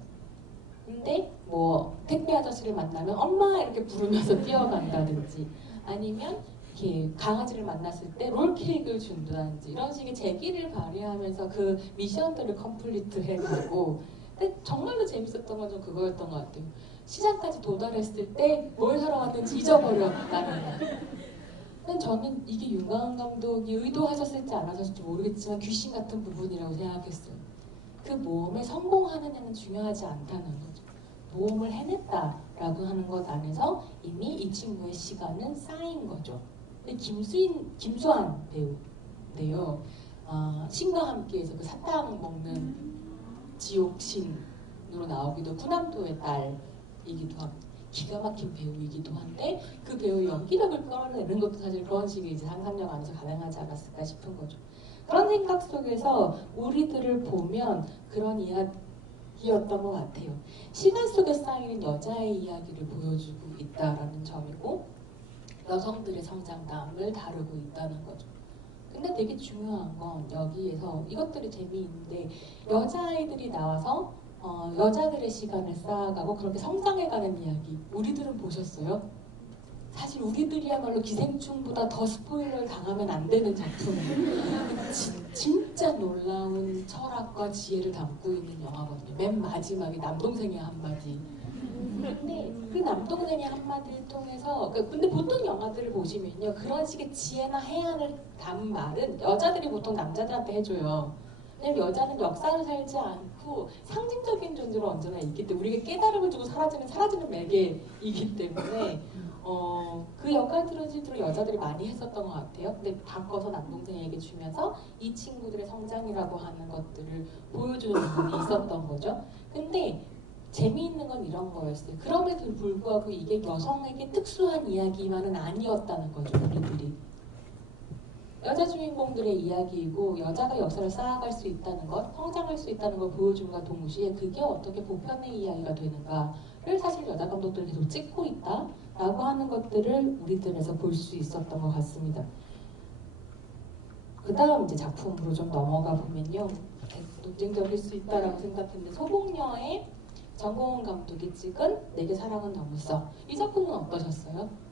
근데 뭐 택배 아저씨를 만나면 엄마 이렇게 부르면서 뛰어간다든지 아니면 이렇게 강아지를 만났을 때 롤케이크를 준다든지 이런 식의 재기를 발휘하면서 그 미션들을 컴플리트 해가고 근데 정말로 재밌었던 건 좀 그거였던 것 같아요. 시장까지 도달했을 때 뭘 사러 왔는지 잊어버렸다는 거. 근데 저는 이게 윤가은 감독이 의도하셨을지 안 하셨을지 모르겠지만 귀신 같은 부분이라고 생각했어요. 그 모험에 성공하느냐는 중요하지 않다는 거죠. 모험을 해냈다라고 하는 것 안에서 이미 이 친구의 시간은 쌓인 거죠. 근데 김수환 배우인데요. 신과 함께해서 그 사탕 먹는 지옥신으로 나오기도 쿠남도의 딸이기도 하고 기가 막힌 배우이기도 한데 그 배우의 연기력을 끌어내는 것도 사실 그런 식의 이제 상상력 안에서 가능하지 않았을까 싶은 거죠. 그런 생각 속에서 우리들을 보면 그런 이야기였던 것 같아요. 시간 속에 쌓이는 여자의 이야기를 보여주고 있다라는 점이고 여성들의 성장담을 다루고 있다는 거죠. 근데 되게 중요한 건 여기에서 이것들이 재미있는데 여자아이들이 나와서 여자들의 시간을 쌓아가고 그렇게 성장해가는 이야기 우리들은 보셨어요? 사실 우리들이야말로 기생충보다 더 스포일러를 당하면 안 되는 작품이에요. 진짜 놀라운 철학과 지혜를 담고 있는 영화거든요. 맨 마지막에 남동생의 한마디. 근데 그 남동생의 한마디를 통해서 근데 보통 영화들을 보시면요 그런 식의 지혜나 해안을 담은 말은 여자들이 보통 남자들한테 해줘요. 왜냐면 여자는 역사를 살지 않고 상징적인 존재로 언제나 있기 때문에 우리가 깨달음을 주고 사라지는 매개이기 때문에 그 역할들은 실제로 여자들이 많이 했었던 것 같아요. 근데 바꿔서 남동생에게 주면서 이 친구들의 성장이라고 하는 것들을 보여주는 부분이 있었던 거죠. 근데 재미있는 건 이런 거였어요. 그럼에도 불구하고 이게 여성에게 특수한 이야기만은 아니었다는 거죠. 우리들이. 여자 주인공들의 이야기이고 여자가 역사를 쌓아갈 수 있다는 것, 성장할 수 있다는 걸 보여줌과 동시에 그게 어떻게 보편의 이야기가 되는가를 사실 여자 감독들이 계속 찍고 있다라고 하는 것들을 우리들에서 볼 수 있었던 것 같습니다. 그 다음 이제 작품으로 좀 넘어가 보면요. 논쟁적일 수 있다라고 생각했는데 소복녀의 정고은 감독이 찍은 내게 사랑은 너무 써. 이 작품은 어떠셨어요?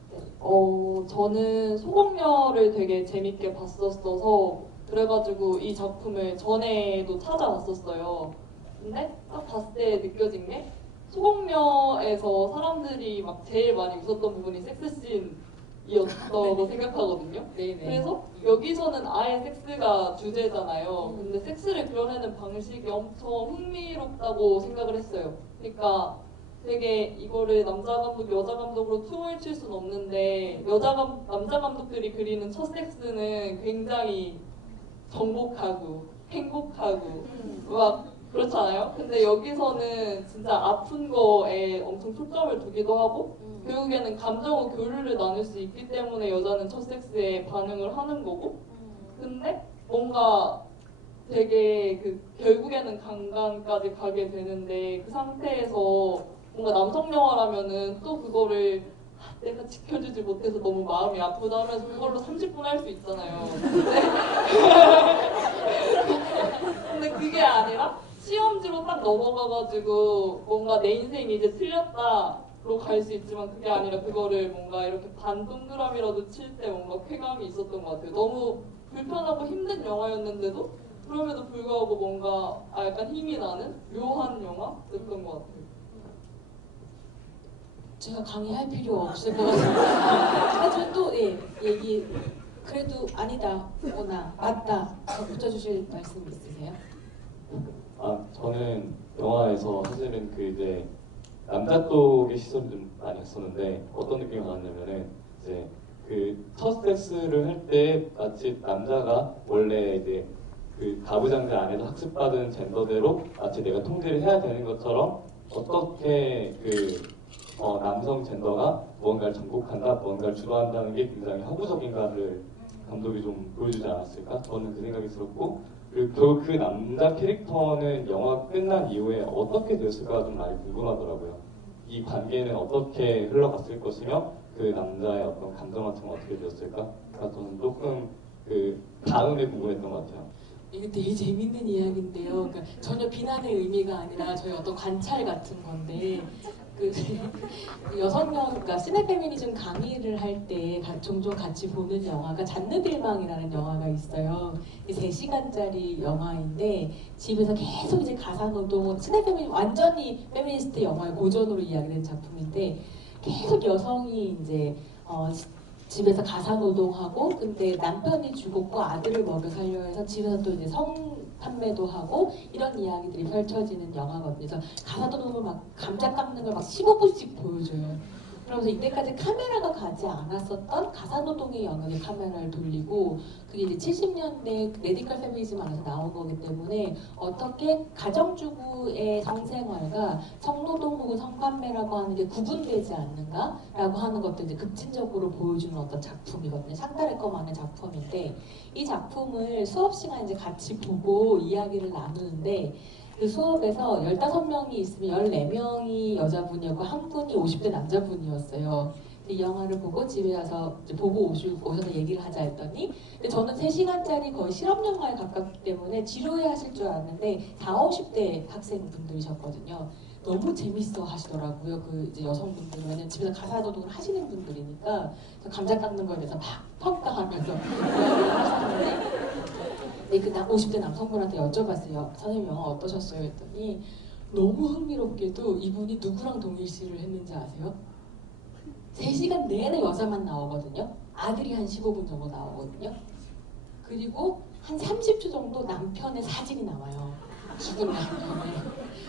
저는 소공녀를 되게 재밌게 봤었어서 그래가지고 이 작품을 전에도 찾아봤었어요. 근데 딱 봤을 때 느껴진 게 소공녀에서 사람들이 막 제일 많이 웃었던 부분이 섹스씬이었다고 생각하거든요. 네네. 그래서 여기서는 아예 섹스가 주제잖아요. 근데 섹스를 그려내는 방식이 엄청 흥미롭다고 생각을 했어요. 그러니까 되게 이거를 남자 감독, 여자 감독으로 퉁을 칠 수는 없는데 남자 감독들이 그리는 첫 섹스는 굉장히 정복하고 행복하고 막 그렇잖아요. 근데 여기서는 진짜 아픈 거에 엄청 초점을 두기도 하고 결국에는 감정의 교류를 나눌 수 있기 때문에 여자는 첫 섹스에 반응을 하는 거고 근데 뭔가 되게 결국에는 강간까지 가게 되는데 그 상태에서 뭔가 남성 영화라면은 또 그거를 내가 지켜주지 못해서 너무 마음이 아프다 하면서 그걸로 30분 할 수 있잖아요. 근데 그게 아니라 시험지로 딱 넘어가가지고 뭔가 내 인생이 이제 틀렸다로 갈 수 있지만 그게 아니라 그거를 뭔가 이렇게 반 동그라미라도 칠 때 뭔가 쾌감이 있었던 것 같아요. 너무 불편하고 힘든 영화였는데도 그럼에도 불구하고 뭔가 약간 힘이 나는 묘한 영화였던 것 같아요. 제가 강의할 필요 없을 것 같아요. 하지만 또 얘기 그래도 아니다, 오나 맞다 붙여주실 말씀 있으세요? 저는 영화에서 사실은 이제 남자 쪽의 시선이 좀 많이 했었는데 어떤 느낌이 받았냐면은 이제 첫 섹스를 할 때 마치 남자가 원래 이제 가부장제 안에서 학습받은 젠더대로 마치 내가 통제를 해야 되는 것처럼 어떻게 남성 젠더가 무언가를 정복한다, 무언가를 주도한다는 게 굉장히 허구적인가를 감독이 좀 보여주지 않았을까? 저는 그 생각이 들었고 그리고 결국 그 남자 캐릭터는 영화 끝난 이후에 어떻게 됐을까 좀 많이 궁금하더라고요. 이 관계는 어떻게 흘러갔을 것이며 그 남자의 어떤 감정 같은 건 어떻게 되었을까? 그러니까 저는 조금 다음에 궁금했던 것 같아요. 이게 되게 재밌는 이야기인데요. 그러니까 전혀 비난의 의미가 아니라 저희 어떤 관찰 같은 건데 그 여성명, 그러니까 시네페미니즘 강의를 할 때 종종 같이 보는 영화가 잔느빌망이라는 영화가 있어요. 3시간짜리 영화인데 집에서 계속 이제 가사노동, 시네페미니즘 완전히 페미니스트 영화의 고전으로 이야기된 작품인데 계속 여성이 이제 집에서 가사노동하고 근데 남편이 죽었고 아들을 먹여 살려 해서 집에서 또 이제 성판매도 하고 이런 이야기들이 펼쳐지는 영화거든요. 그래서 가사노동을 막 감자 깎는 걸 막 15분씩 보여줘요. 그러면서 이때까지 카메라가 가지 않았었던 가사노동의 영역에 카메라를 돌리고 그게 이제 70년대 레디컬 페미니즘 안에서 나온 거기 때문에 어떻게 가정주부의 성생활과 성노동 혹은 성판매라고 하는 게 구분되지 않는가라고 하는 것도 이제 급진적으로 보여주는 어떤 작품이거든요. 샹달의 거만의 작품인데 이 작품을 수업 시간 이제 같이 보고 이야기를 나누는데 그 수업에서 15명이 있으면 14명이 여자분이었고 한 분이 50대 남자분이었어요. 이 영화를 보고 집에 와서 이제 보고 오셔서 얘기를 하자 했더니 근데 저는 3시간짜리 거의 실험 영화에 가깝기 때문에 지루해 하실 줄 알았는데 40, 50대 학생분들이셨거든요. 너무 재밌어 하시더라고요. 그 이제 여성분들은 왜냐면 집에서 가사노동을 하시는 분들이니까 감자 깎는 거에 대해서 막 평가하면서 이야기를 하셨는데 그 50대 남성분한테 여쭤봤어요. 선생님 영화 어떠셨어요? 했더니 너무 흥미롭게도 이분이 누구랑 동일시를 했는지 아세요? 3시간 내내 여자만 나오거든요. 아들이 한 15분 정도 나오거든요. 그리고 한 30초 정도 남편의 사진이 나와요. 죽은 남편의.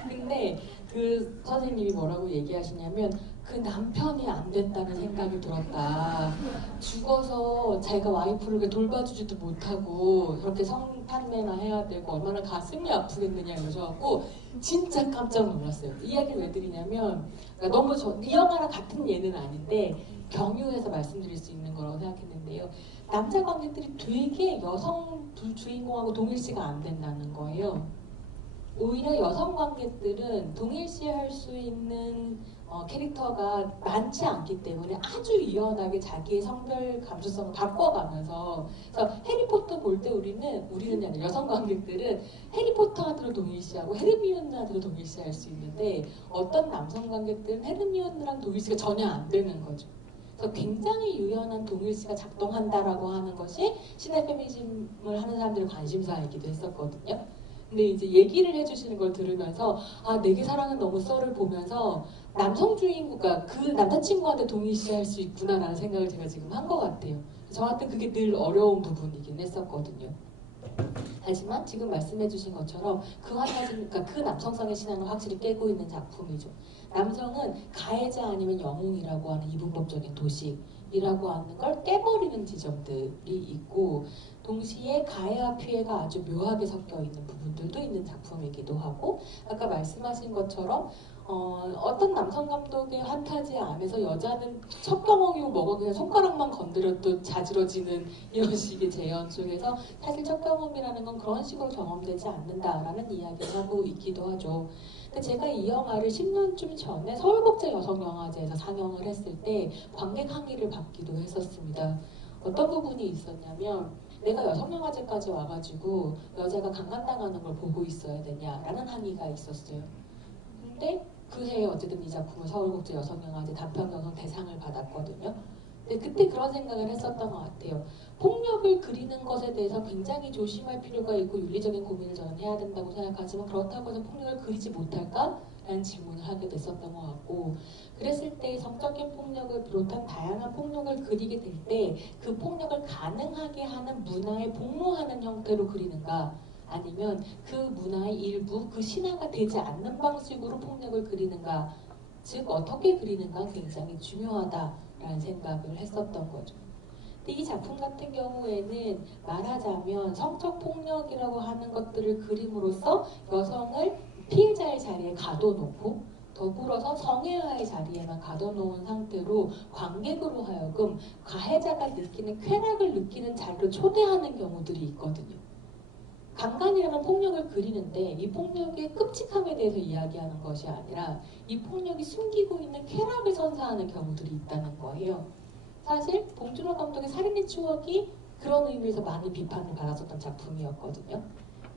근데 그 선생님이 뭐라고 얘기하시냐면 그 남편이 안 됐다는 생각이 들었다. 죽어서 자기가 와이프를 돌봐주지도 못하고 저렇게 성판매나 해야 되고 얼마나 가슴이 아프겠느냐 이러셔갖고 진짜 깜짝 놀랐어요. 이 이야기를 왜 드리냐면 그러니까 너무 이 영화랑 같은 예는 아닌데 경유해서 말씀드릴 수 있는 거라고 생각했는데요. 남자 관객들이 되게 여성 두 주인공하고 동일시가 안 된다는 거예요. 오히려 여성 관객들은 동일시할 수 있는 캐릭터가 많지 않기 때문에 아주 유연하게 자기의 성별 감수성을 바꿔가면서 그래서 해리포터 볼 때 우리는 아니라 여성 관객들은 해리포터한테도 동일시하고 헤르미온느한테도 동일시할 수 있는데 어떤 남성 관객들은 헤르미온느랑 동일시가 전혀 안 되는 거죠. 그래서 굉장히 유연한 동일시가 작동한다라고 하는 것이 시네 페미니즘을 하는 사람들의 관심사이기도 했었거든요. 근데 이제 얘기를 해주시는 걸 들으면서 내게 사랑은 너무 썰을 보면서 남성 주인공과 그 남자친구한테 동일시할 수 있구나라는 생각을 제가 지금 한 것 같아요. 저한테 그게 늘 어려운 부분이긴 했었거든요. 하지만 지금 말씀해주신 것처럼 그 한 가지, 그러니까 그 남성성의 신앙을 확실히 깨고 있는 작품이죠. 남성은 가해자 아니면 영웅이라고 하는 이분법적인 도식이라고 하는 걸 깨버리는 지점들이 있고 동시에 가해와 피해가 아주 묘하게 섞여 있는 부분들도 있는 작품이기도 하고 아까 말씀하신 것처럼 어떤 남성 감독의 판타지 안에서 여자는 첫 경험이고 뭐가 그냥 손가락만 건드려도 자지러지는 이런 식의 재현 속에서 사실 첫 경험이라는 건 그런 식으로 경험되지 않는다라는 이야기를 하고 있기도 하죠. 근데 제가 이 영화를 10년쯤 전에 서울국제여성영화제에서 상영을 했을 때 관객 항의를 받기도 했었습니다. 어떤 부분이 있었냐면 내가 여성영화제까지 와가지고 여자가 강간당하는 걸 보고 있어야 되냐라는 항의가 있었어요. 근데 그 해에 어쨌든 이 작품은 서울국제여성영화제 단편여성 대상을 받았거든요. 근데 그때 그런 생각을 했었던 것 같아요. 폭력을 그리는 것에 대해서 굉장히 조심할 필요가 있고 윤리적인 고민을 저는 해야 된다고 생각하지만 그렇다고 해서 폭력을 그리지 못할까? 라는 질문을 하게 됐었던 것 같고 그랬을 때 성적인 폭력을 비롯한 다양한 폭력을 그리게 될 때 그 폭력을 가능하게 하는 문화에 복무하는 형태로 그리는가 아니면 그 문화의 일부, 그 신화가 되지 않는 방식으로 폭력을 그리는가 즉 어떻게 그리는가 굉장히 중요하다라는 생각을 했었던 거죠. 근데 이 작품 같은 경우에는 말하자면 성적 폭력이라고 하는 것들을 그림으로써 여성을 피해자의 자리에 가둬놓고 더불어서 성애와의 자리에만 가둬놓은 상태로 관객으로 하여금 가해자가 느끼는 쾌락을 느끼는 자리로 초대하는 경우들이 있거든요. 강간이라는 폭력을 그리는데 이 폭력의 끔찍함에 대해서 이야기하는 것이 아니라 이 폭력이 숨기고 있는 쾌락을 선사하는 경우들이 있다는 거예요. 사실 봉준호 감독의 살인의 추억이 그런 의미에서 많은 비판을 받았었던 작품이었거든요.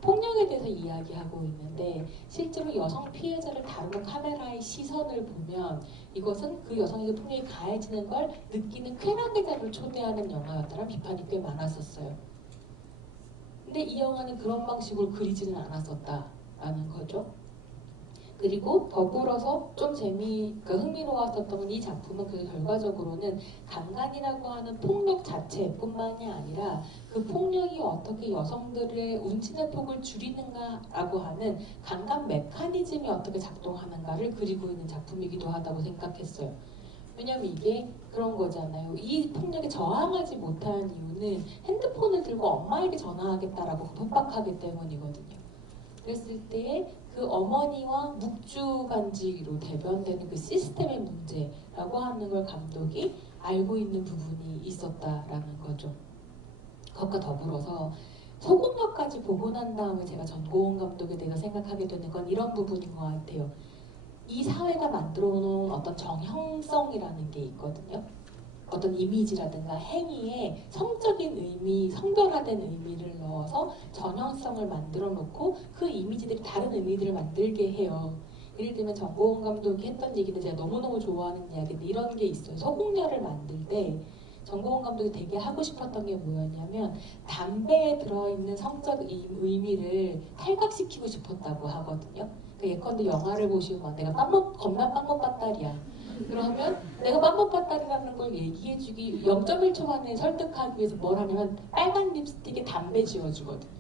폭력에 대해서 이야기하고 있는데 실제로 여성 피해자를 다루는 카메라의 시선을 보면 이것은 그 여성에게 폭력이 가해지는 걸 느끼는 쾌락의 자를 초대하는 영화였다는 비판이 꽤 많았었어요. 근데 이 영화는 그런 방식으로 그리지는 않았었다라는 거죠. 그리고 더불어서 좀 흥미로웠었던 건 이 작품은 그 결과적으로는 강간이라고 하는 폭력 자체뿐만이 아니라 그 폭력이 어떻게 여성들의 운치의 폭을 줄이는가라고 하는 강간 메커니즘이 어떻게 작동하는가를 그리고 있는 작품이기도 하다고 생각했어요. 왜냐면 이게 그런 거잖아요. 이 폭력에 저항하지 못하는 이유는 핸드폰을 들고 엄마에게 전화하겠다라고 협박하기 때문이거든요. 그랬을 때에 그 어머니와 묵주간지로 대변되는 그 시스템의 문제라고 하는 걸 감독이 알고 있는 부분이 있었다라는 거죠. 그것과 더불어서 소공역까지 보고 난 다음에 제가 전고은 감독에 대해서 생각하게 되는 건 이런 부분인 것 같아요. 이 사회가 만들어 놓은 어떤 정형성이라는 게 있거든요. 어떤 이미지라든가 행위에 성적인 의미, 성별화된 의미를 넣어서 전형성을 만들어 놓고 그 이미지들이 다른 의미들을 만들게 해요. 예를 들면 정고은 감독이 했던 얘기는 제가 너무너무 좋아하는 이야기인데 이런 게 있어요. 소공녀를 만들 때 정고은 감독이 되게 하고 싶었던 게 뭐였냐면 담배에 들어있는 성적 의미를 탈각시키고 싶었다고 하거든요. 예컨대 영화를 보시면 내가 겁나 빵먹밭딸이야. 그러면 내가 빵먹밭딸이라는 걸 얘기해주기 0.1초 만에 설득하기 위해서 뭘 하냐면 빨간 립스틱에 담배 지워주거든요.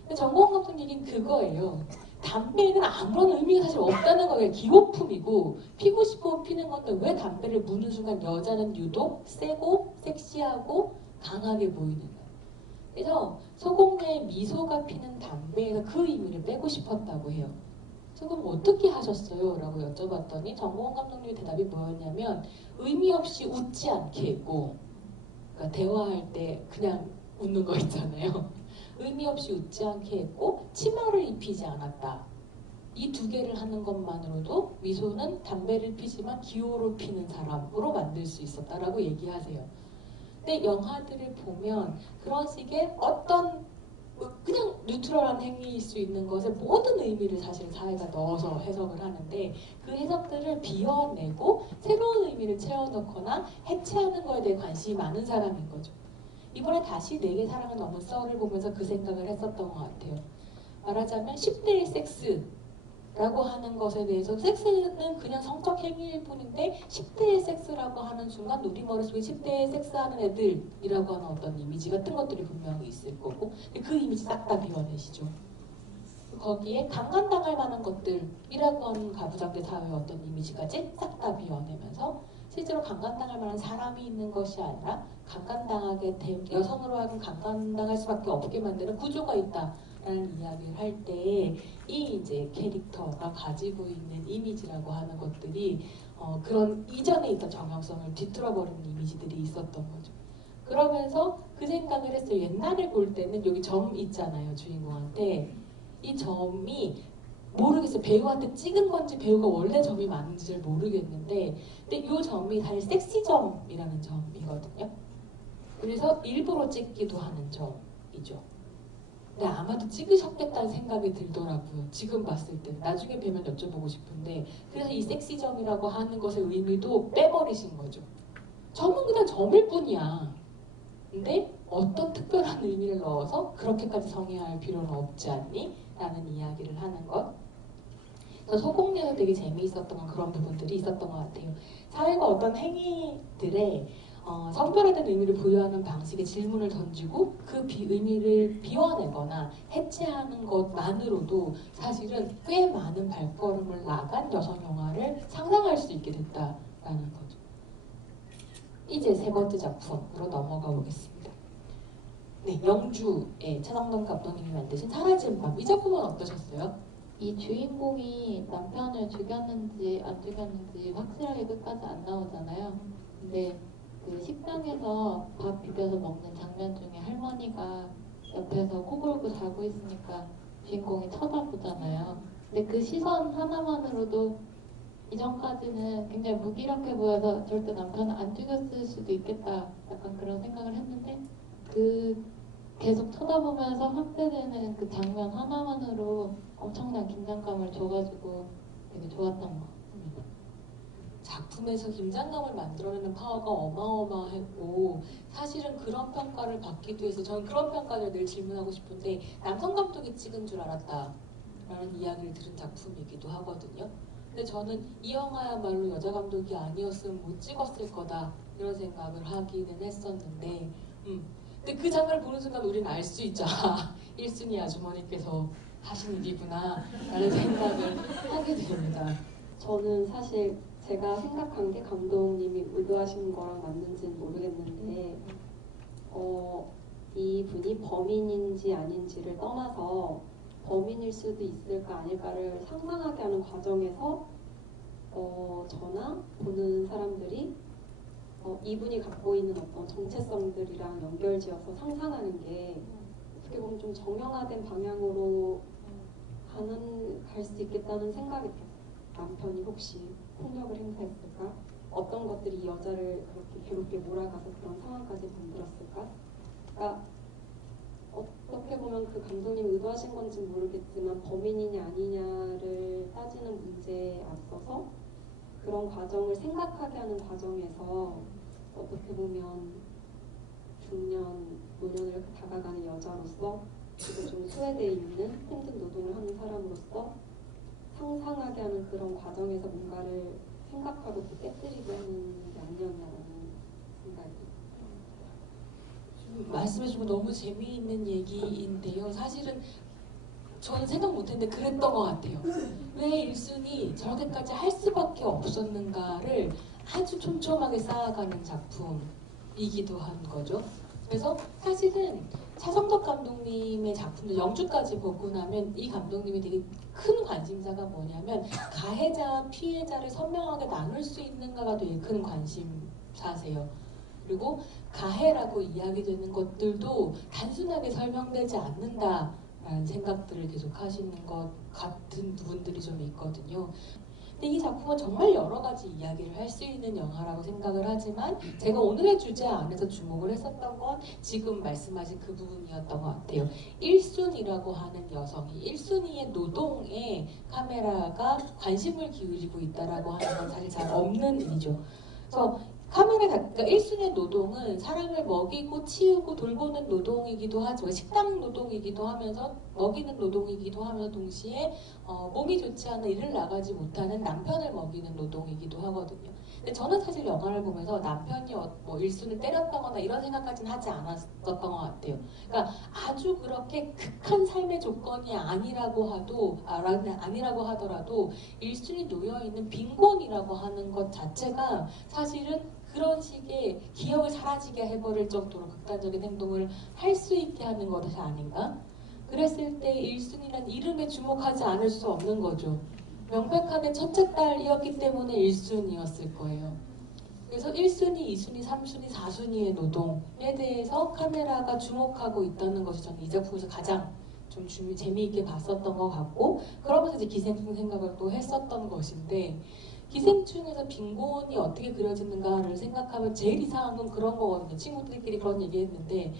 근데 정고은 감독 얘기는 그거예요. 담배는 아무런 의미가 사실 없다는 거예요. 기호품이고 피고 싶으면 피는 건데 왜 담배를 무는 순간 여자는 유독 세고 섹시하고 강하게 보이는 거예요. 그래서 소공녀의 미소가 피는 담배에서 그 의미를 빼고 싶었다고 해요. 그럼 어떻게 하셨어요? 라고 여쭤봤더니 정고은 감독님의 대답이 뭐였냐면 의미 없이 웃지 않게 했고, 그러니까 대화할 때 그냥 웃는 거 있잖아요. 의미 없이 웃지 않게 했고 치마를 입히지 않았다. 이 두 개를 하는 것만으로도 미소는 담배를 피지만 기호로 피는 사람으로 만들 수 있었다라고 얘기하세요. 근데 영화들을 보면 그런 식의 어떤 그냥 뉴트럴한 행위일 수 있는 것에 모든 의미를 사실 사회가 넣어서 해석을 하는데 그 해석들을 비워내고 새로운 의미를 채워넣거나 해체하는 거에 대해 관심이 많은 사람인 거죠. 이번에 다시 내게 사랑을 넘은 썰을 보면서 그 생각을 했었던 것 같아요. 말하자면 10대의 섹스라고 하는 것에 대해서 섹스는 그냥 성적 행위일 뿐인데 10대의 섹스라고 하는 순간 우리 머릿속에 10대의 섹스하는 애들이라고 하는 어떤 이미지 같은 것들이 분명히 있을 거고 그 이미지 싹 다 비워내시죠. 거기에 강간당할 만한 것들이라고 하는 가부장제 사회의 어떤 이미지까지 싹 다 비워내면서 실제로 강간당할 만한 사람이 있는 것이 아니라 강간당하게 된 여성으로 하여금 강간당할 수밖에 없게 만드는 구조가 있다라는 이야기를 할 때 이 이제 캐릭터가 가지고 있는 이미지라고 하는 것들이 그런 이전에 있던 정형성을 뒤틀어버리는 이미지들이 있었던 거죠. 그러면서 그 생각을 했어요. 옛날에 볼 때는 여기 점 있잖아요, 주인공한테. 이 점이 모르겠어요. 배우한테 찍은 건지 배우가 원래 점이 많은지 잘 모르겠는데 근데 이 점이 사실 섹시점이라는 점이거든요. 그래서 일부러 찍기도 하는 점이죠. 근데 아마도 찍으셨겠다는 생각이 들더라고요. 지금 봤을 때. 나중에 뵈면 여쭤보고 싶은데 그래서 이 섹시점이라고 하는 것의 의미도 빼버리신 거죠. 점은 그냥 점일 뿐이야. 근데 어떤 특별한 의미를 넣어서 그렇게까지 성행할 필요는 없지 않니? 라는 이야기를 하는 것. 소공녀에서 되게 재미있었던 건 그런 부분들이 있었던 것 같아요. 사회가 어떤 행위들에 성별화된 의미를 부여하는 방식의 질문을 던지고 그 의미를 비워내거나 해체하는 것만으로도 사실은 꽤 많은 발걸음을 나간 여성 영화를 상상할 수 있게 됐다라는 거죠. 이제 세 번째 작품으로 넘어가 보겠습니다. 네, 영주의 차성동 감독님이 만드신 사라진 밤. 이 작품은 어떠셨어요? 이 주인공이 남편을 죽였는지 안 죽였는지 확실하게 끝까지 안 나오잖아요. 근데 그 식당에서 밥 비벼서 먹는 장면 중에 할머니가 옆에서 코 골고 자고 있으니까 주인공이 쳐다보잖아요. 근데 그 시선 하나만으로도 이전까지는 굉장히 무기력해 보여서 절대 남편을 안 죽였을 수도 있겠다 약간 그런 생각을 했는데 그 계속 쳐다보면서 확대되는 그 장면 하나만으로 엄청난 긴장감을 줘가지고 되게 좋았던 것 같습니다. 작품에서 긴장감을 만들어내는 파워가 어마어마했고 사실은 그런 평가를 받기도 해서 저는 그런 평가를 늘 질문하고 싶은데 남성 감독이 찍은 줄 알았다 라는 이야기를 들은 작품이기도 하거든요. 근데 저는 이 영화야말로 여자 감독이 아니었으면 못 찍었을 거다 이런 생각을 하기는 했었는데 근데 그 장면을 보는 순간 우리는 알 수 있죠. 1순위 아주머니께서 하신 일이구나 라는 생각을 하게 됩니다. 저는 사실 제가 생각한 게 감독님이 의도하신 거랑 맞는지는 모르겠는데 이분이 범인인지 아닌지를 떠나서 범인일 수도 있을까 아닐까를 상상하게 하는 과정에서 저나 보는 사람들이 이분이 갖고 있는 어떤 정체성들이랑 연결지어서 상상하는 게 어떻게 보면 좀 정형화된 방향으로 갈 수 있겠다는 생각이 들어요. 남편이 혹시 폭력을 행사했을까? 어떤 것들이 이 여자를 그렇게 괴롭게 몰아가서 그런 상황까지 만들었을까? 그러니까 어떻게 보면 그 감독님 의도하신 건지 모르겠지만 범인이냐 아니냐를 따지는 문제에 앞서서 그런 과정을 생각하게 하는 과정에서 어떻게 보면 중년, 노년을 다가가는 여자로서 그리고 좀 소외되어 있는 힘든 노동을 하는 사람으로서 상상하게 하는 그런 과정에서 뭔가를 생각하고 또 깨뜨리게 하는 게 아니었나라는 생각이 말씀해주고 너무 재미있는 얘기인데요. 사실은 저는 생각 못했는데 그랬던 것 같아요. 왜 1순위 저렇게까지 할 수밖에 없었는가를 아주 촘촘하게 쌓아가는 작품이기도 한 거죠. 그래서 사실은 차성덕 감독님의 작품도 영주까지 보고 나면 이 감독님이 되게 큰 관심사가 뭐냐면 가해자와 피해자를 선명하게 나눌 수 있는가가 되게 큰 관심사세요. 그리고 가해라고 이야기되는 것들도 단순하게 설명되지 않는다라는 생각들을 계속 하시는 것 같은 부분들이 좀 있거든요. 근데 이 작품은 정말 여러 가지 이야기를 할 수 있는 영화라고 생각을 하지만 제가 오늘의 주제 안에서 주목을 했었던 건 지금 말씀하신 그 부분이었던 것 같아요. 1순위라고 하는 여성이 1순위의 노동에 카메라가 관심을 기울이고 있다라고 하는 건 사실 잘 없는 일이죠. 그래서 그러니까 1순위의 노동은 사람을 먹이고 치우고 돌보는 노동이기도 하죠. 식당 노동이기도 하면서 먹이는 노동이기도 하면서 동시에 몸이 좋지 않아 일을 나가지 못하는 남편을 먹이는 노동이기도 하거든요. 근데 저는 사실 영화를 보면서 남편이 뭐 1순위를 때렸다거나 이런 생각까지는 하지 않았었던 것 같아요. 그러니까 아주 그렇게 극한 삶의 조건이 아니라고 하더라도 1순위 놓여있는 빈곤이라고 하는 것 자체가 사실은 그런 식의 기억을 사라지게 해버릴 정도로 극단적인 행동을 할 수 있게 하는 것이 아닌가? 그랬을 때 1순위란 이름에 주목하지 않을 수 없는 거죠. 명백하게 첫째 딸이었기 때문에 1순위였을 거예요. 그래서 1순위, 2순위, 3순위, 4순위의 노동에 대해서 카메라가 주목하고 있다는 것이 저는 이 작품에서 가장 좀 재미있게 봤었던 것 같고 그러면서 이제 기생충 생각을 또 했었던 것인데 기생충에서 빈곤이 어떻게 그려지는가를 생각하면 제일 이상한 건 그런 거거든요. 친구들끼리 그런 얘기했는데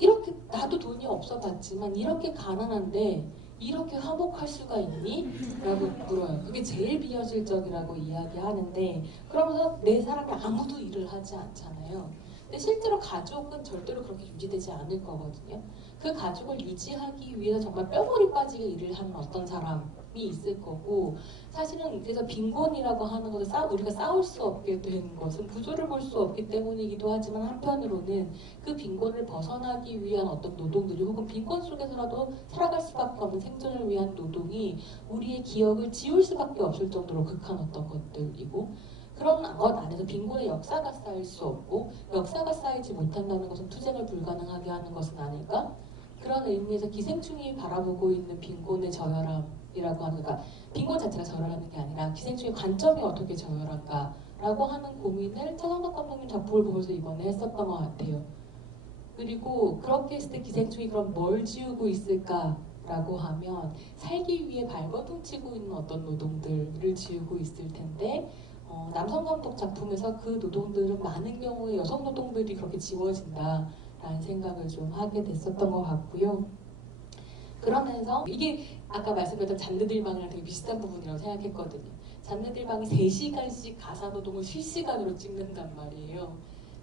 이렇게 나도 돈이 없어봤지만 이렇게 가난한데 이렇게 화목할 수가 있니? 라고 물어요. 그게 제일 비현실적이라고 이야기하는데 그러면서 내 사람이 아무도 일을 하지 않잖아요. 근데 실제로 가족은 절대로 그렇게 유지되지 않을 거거든요. 그 가족을 유지하기 위해서 정말 뼈머리 빠지게 일을 하는 어떤 사람이 있을 거고 사실은 그래서 빈곤이라고 하는 것을 우리가 싸울 수 없게 된 것은 구조를 볼 수 없기 때문이기도 하지만 한편으로는 그 빈곤을 벗어나기 위한 어떤 노동들이 혹은 빈곤 속에서라도 살아갈 수밖에 없는 생존을 위한 노동이 우리의 기억을 지울 수밖에 없을 정도로 극한 어떤 것들이고 그런 것 안에서 빈곤의 역사가 쌓일 수 없고 역사가 쌓이지 못한다는 것은 투쟁을 불가능하게 하는 것은 아닐까? 그런 의미에서 기생충이 바라보고 있는 빈곤의 저열함이라고 하는 그러니까 빈곤 자체가 저열하는 게 아니라 기생충의 관점이 어떻게 저열한가라고 하는 고민을 차성덕 감독님 작품을 보면서 이번에 했었던 것 같아요. 그리고 그렇게 했을 때 기생충이 그럼 뭘 지우고 있을까라고 하면 살기 위해 발버둥 치고 있는 어떤 노동들을 지우고 있을 텐데 남성 감독 작품에서 그 노동들은 많은 경우에 여성 노동들이 그렇게 지워진다라는 라는 생각을 좀 하게 됐었던 것 같고요. 그러면서 이게 아까 말씀드렸던 잔느들방이랑 되게 비슷한 부분이라고 생각했거든요. 잔느들방이 3시간씩 가사노동을 실시간으로 찍는단 말이에요.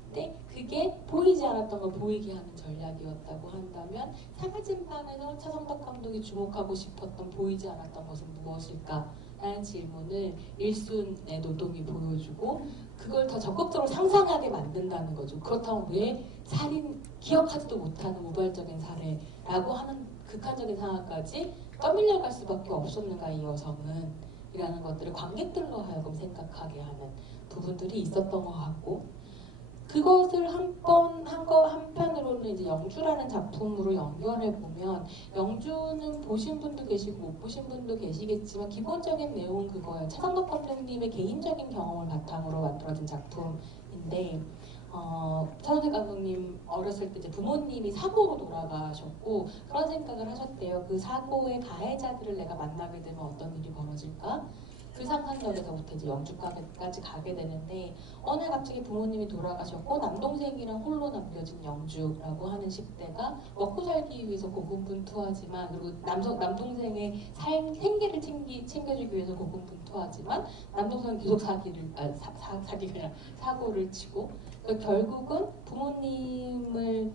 근데 그게 보이지 않았던 걸 보이게 하는 전략이었다고 한다면 사라진 밤에서 차성덕 감독이 주목하고 싶었던 보이지 않았던 것은 무엇일까? 라는 질문을 일순의 노동이 보여주고 그걸 더 적극적으로 상상하게 만든다는 거죠. 그렇다면 왜 살인, 기억하지도 못하는 우발적인 사례라고 하는 극한적인 상황까지 떠밀려갈 수밖에 없었는가 이 여성은 이라는 것들을 관객들로 하여금 생각하게 하는 부분들이 있었던 것 같고 그것을 한편으로는 이제 영주라는 작품으로 연결해 보면 영주는 보신 분도 계시고 못 보신 분도 계시겠지만 기본적인 내용은 그거예요. 차성덕 감독님의 개인적인 경험을 바탕으로 만들어진 작품인데 차성덕 감독님 어렸을 때 이제 부모님이 사고로 돌아가셨고 그런 생각을 하셨대요. 그 사고의 가해자들을 내가 만나게 되면 어떤 일이 벌어질까? 그 상상력에서부터 이제 영주까지 가게 되는데 어느 날 갑자기 부모님이 돌아가셨고 남동생이랑 홀로 남겨진 영주라고 하는 10대가 먹고 살기 위해서 고군분투하지만 그리고 남동생의 생계를 챙겨주기 위해서 고군분투하지만 남동생은 계속 사기가 아니라 사고를 치고 결국은 부모님을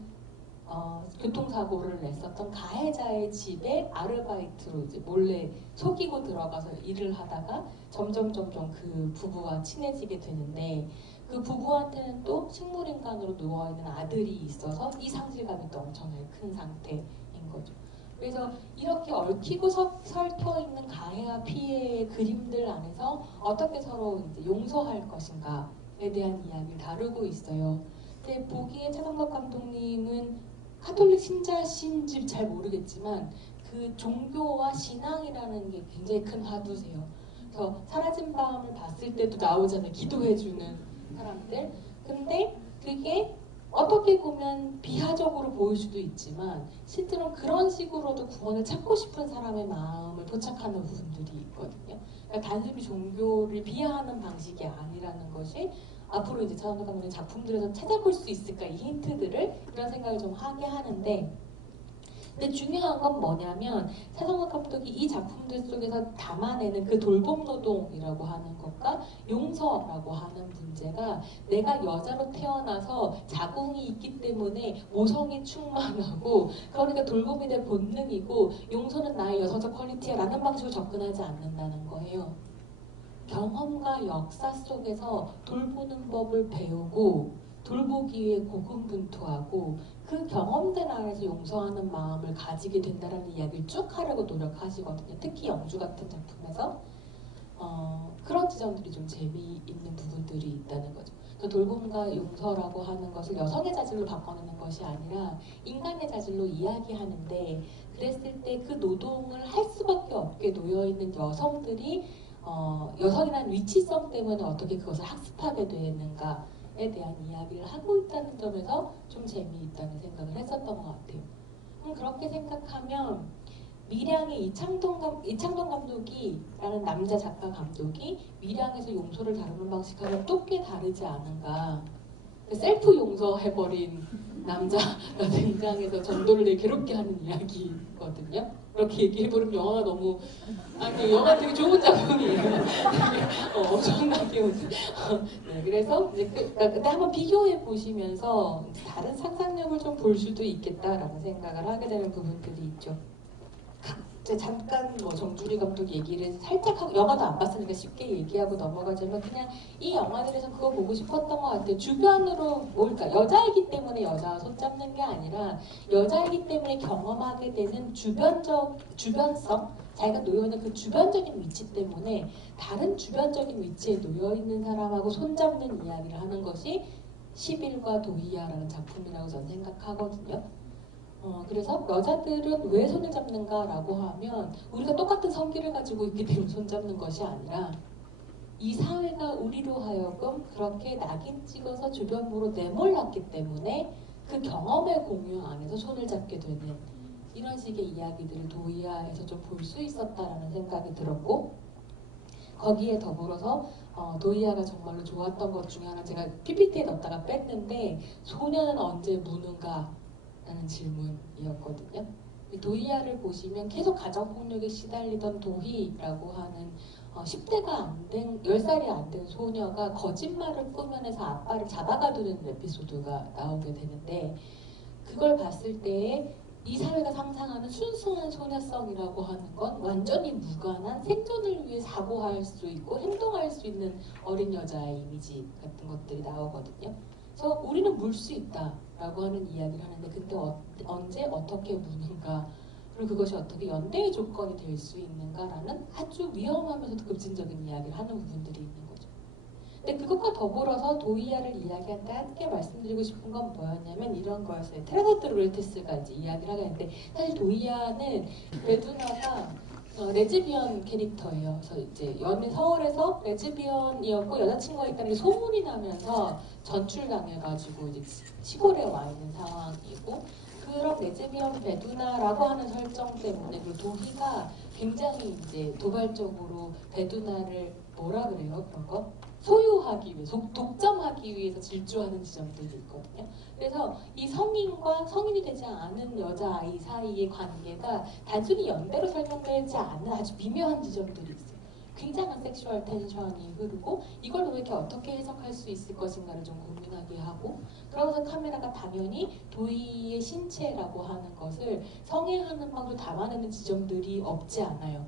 교통사고를 냈었던 가해자의 집에 아르바이트로 이제 몰래 속이고 들어가서 일을 하다가 점점 그 부부와 친해지게 되는데 그 부부한테는 또 식물인간으로 누워있는 아들이 있어서 이 상실감이 또 엄청나게 큰 상태인 거죠. 그래서 이렇게 얽히고 설켜있는 가해와 피해의 그림들 안에서 어떻게 서로 이제 용서할 것인가에 대한 이야기를 다루고 있어요. 근데 보기에 차성덕 감독님은 카톨릭 신자신지 잘 모르겠지만 그 종교와 신앙이라는 게 굉장히 큰 화두세요. 그래서 사라진 밤을 봤을 때도 나오잖아요. 기도해주는 사람들. 근데 그게 어떻게 보면 비하적으로 보일 수도 있지만 실제로 그런 식으로도 구원을 찾고 싶은 사람의 마음을 포착하는 부분들이 있거든요. 그러니까 단순히 종교를 비하하는 방식이 아니라는 것이 앞으로 이제 차성덕 감독의 작품들에서 찾아볼 수 있을까 이 힌트들을 그런 생각을 좀 하게 하는데 근데 중요한 건 뭐냐면 차성덕 감독이 이 작품들 속에서 담아내는 그 돌봄노동이라고 하는 것과 용서라고 하는 문제가 내가 여자로 태어나서 자궁이 있기 때문에 모성이 충만하고 그러니까 돌봄이 내 본능이고 용서는 나의 여성적 퀄리티야 라는 방식으로 접근하지 않는다는 거예요. 경험과 역사 속에서 돌보는 법을 배우고 돌보기 위해 고군분투하고 그 경험된 안에서 용서하는 마음을 가지게 된다는 이야기를 쭉 하려고 노력하시거든요. 특히 영주 같은 작품에서 그런 지점들이 좀 재미있는 부분들이 있다는 거죠. 그 돌봄과 용서라고 하는 것을 여성의 자질로 바꿔내는 것이 아니라 인간의 자질로 이야기하는데 그랬을 때 그 노동을 할 수밖에 없게 놓여있는 여성들이 여성이라는 위치성 때문에 어떻게 그것을 학습하게 되는가에 대한 이야기를 하고 있다는 점에서 좀 재미있다는 생각을 했었던 것 같아요. 그렇게 생각하면 밀양의 이창동 감독이라는 남자 작가 감독이 밀양에서 용서를 다루는 방식하고 또 꽤 다르지 않은가. 셀프 용서해버린 남자가 등장해서 전도를 되게 괴롭게 하는 이야기거든요. 그렇게 얘기해버리면 영화가 너무 아니 영화 되게 좋은 작품이에요. 엄청나게 네, 그래서 이제 그때 한번 비교해 보시면서 다른 상상력을 좀 볼 수도 있겠다라는 생각을 하게 되는 부분들이 있죠. 잠깐 뭐 정주리 감독 얘기를 살짝 하고 영화도 안 봤으니까 쉽게 얘기하고 넘어가자면 그냥 이 영화들에서 그거 보고 싶었던 것 같아요. 주변으로 뭘까 여자이기 때문에 여자와 손잡는 게 아니라 여자이기 때문에 경험하게 되는 주변성 자기가 놓여있는 그 주변적인 위치 때문에 다른 주변적인 위치에 놓여있는 사람하고 손잡는 이야기를 하는 것이 10일과 도희야라는 작품이라고 저는 생각하거든요. 그래서 여자들은 왜 손을 잡는가라고 하면 우리가 똑같은 성기를 가지고 있기 때문에 손잡는 것이 아니라 이 사회가 우리로 하여금 그렇게 낙인 찍어서 주변으로 내몰랐기 때문에 그 경험의 공유 안에서 손을 잡게 되는 이런 식의 이야기들을 도이아에서 좀 볼 수 있었다라는 생각이 들었고 거기에 더불어서 도이아가 정말로 좋았던 것 중에 하나 제가 PPT에 넣었다가 뺐는데 소녀는 언제 무는가? 라는 질문이었거든요. 도이아를 보시면 계속 가정폭력에 시달리던 도희라고 하는 10대가 안 된, 10살이 안 된 소녀가 거짓말을 꾸며내서 아빠를 잡아가두는 에피소드가 나오게 되는데 그걸 봤을 때에 이 사회가 상상하는 순수한 소녀성이라고 하는 건 완전히 무관한 생존을 위해 사고할 수 있고 행동할 수 있는 어린 여자의 이미지 같은 것들이 나오거든요. 그래서 우리는 물 수 있다라고 하는 이야기를 하는데 근데 언제 어떻게 무는가 그리고 그것이 어떻게 연대의 조건이 될 수 있는가라는 아주 위험하면서도 급진적인 이야기를 하는 부분들이 있는 거죠. 근데 그것과 더불어서 도이아를 이야기할 때 함께 말씀드리고 싶은 건 뭐였냐면 이런 거였어요. 테라노트 루레테스가 이제 이야기를 하게 되는데 사실 도이아는 베두나가 레즈비언 캐릭터예요. 그래서 이제 서울에서 레즈비언이었고 여자친구가 있다는 게 소문이 나면서 전출당해가지고 이제 시골에 와 있는 상황이고 그런 레즈비언 베두나라고 하는 설정 때문에 그리고 도희가 굉장히 이제 도발적으로 베두나를 뭐라 그래요 그런 거? 소유하기 위해, 독점하기 위해서 질주하는 지점들이 있거든요. 그래서 이 성인과 성인이 되지 않은 여자아이 사이의 관계가 단순히 연대로 설명되지 않는 아주 미묘한 지점들이 있어요. 굉장한 섹슈얼 텐션이 흐르고 이걸 도대체 어떻게 해석할 수 있을 것인가를 좀 고민하게 하고 그러면서 카메라가 당연히 도희의 신체라고 하는 것을 성애하는 방도 담아내는 지점들이 없지 않아요.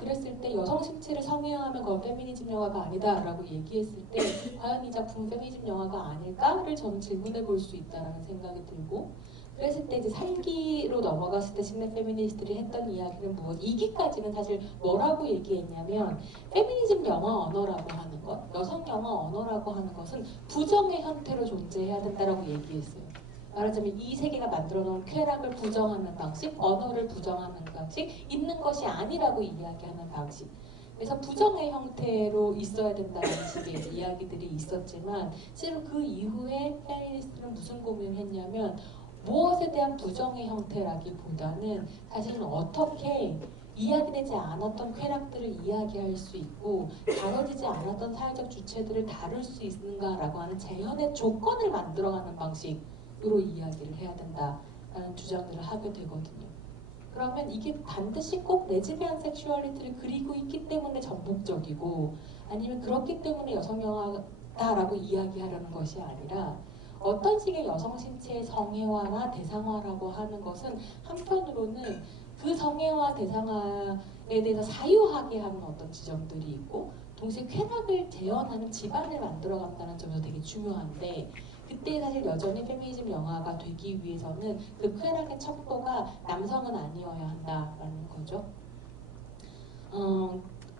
그랬을 때 여성 신체를 성애하면 그건 페미니즘 영화가 아니다라고 얘기했을 때 과연 이 작품은 페미니즘 영화가 아닐까를 저는 질문해 볼 수 있다라는 생각이 들고 그랬을 때 이제 3기로 넘어갔을 때 신내 페미니스트들이 했던 이야기는 무엇 2기까지는 사실 뭐라고 얘기했냐면 페미니즘 영화 언어라고 하는 것 여성 영화 언어라고 하는 것은 부정의 형태로 존재해야 된다라고 얘기했어요. 말하자면 이 세계가 만들어놓은 쾌락을 부정하는 방식, 언어를 부정하는 방식, 있는 것이 아니라고 이야기하는 방식. 그래서 부정의 형태로 있어야 된다는 식의 이제 이야기들이 있었지만 실은 그 이후에 페미니스트는 무슨 고민을 했냐면 무엇에 대한 부정의 형태라기보다는 사실은 어떻게 이야기되지 않았던 쾌락들을 이야기할 수 있고 다뤄지지 않았던 사회적 주체들을 다룰 수 있는가라고 하는 재현의 조건을 만들어가는 방식으로 이야기를 해야 된다라는 주장들을 하게 되거든요. 그러면 이게 반드시 꼭 레즈비안 섹슈얼리티를 그리고 있기 때문에 전복적이고 아니면 그렇기 때문에 여성 영화다라고 이야기하려는 것이 아니라 어떤 식의 여성 신체의 성애화나 대상화라고 하는 것은 한편으로는 그 성애화 대상화에 대해서 사유하게 하는 어떤 지점들이 있고 동시에 쾌락을 재현하는 집안을 만들어간다는 점에서 되게 중요한데 그때 사실 여전히 페미니즘 영화가 되기 위해서는 그 쾌락의 척도가 남성은 아니어야 한다라는 거죠.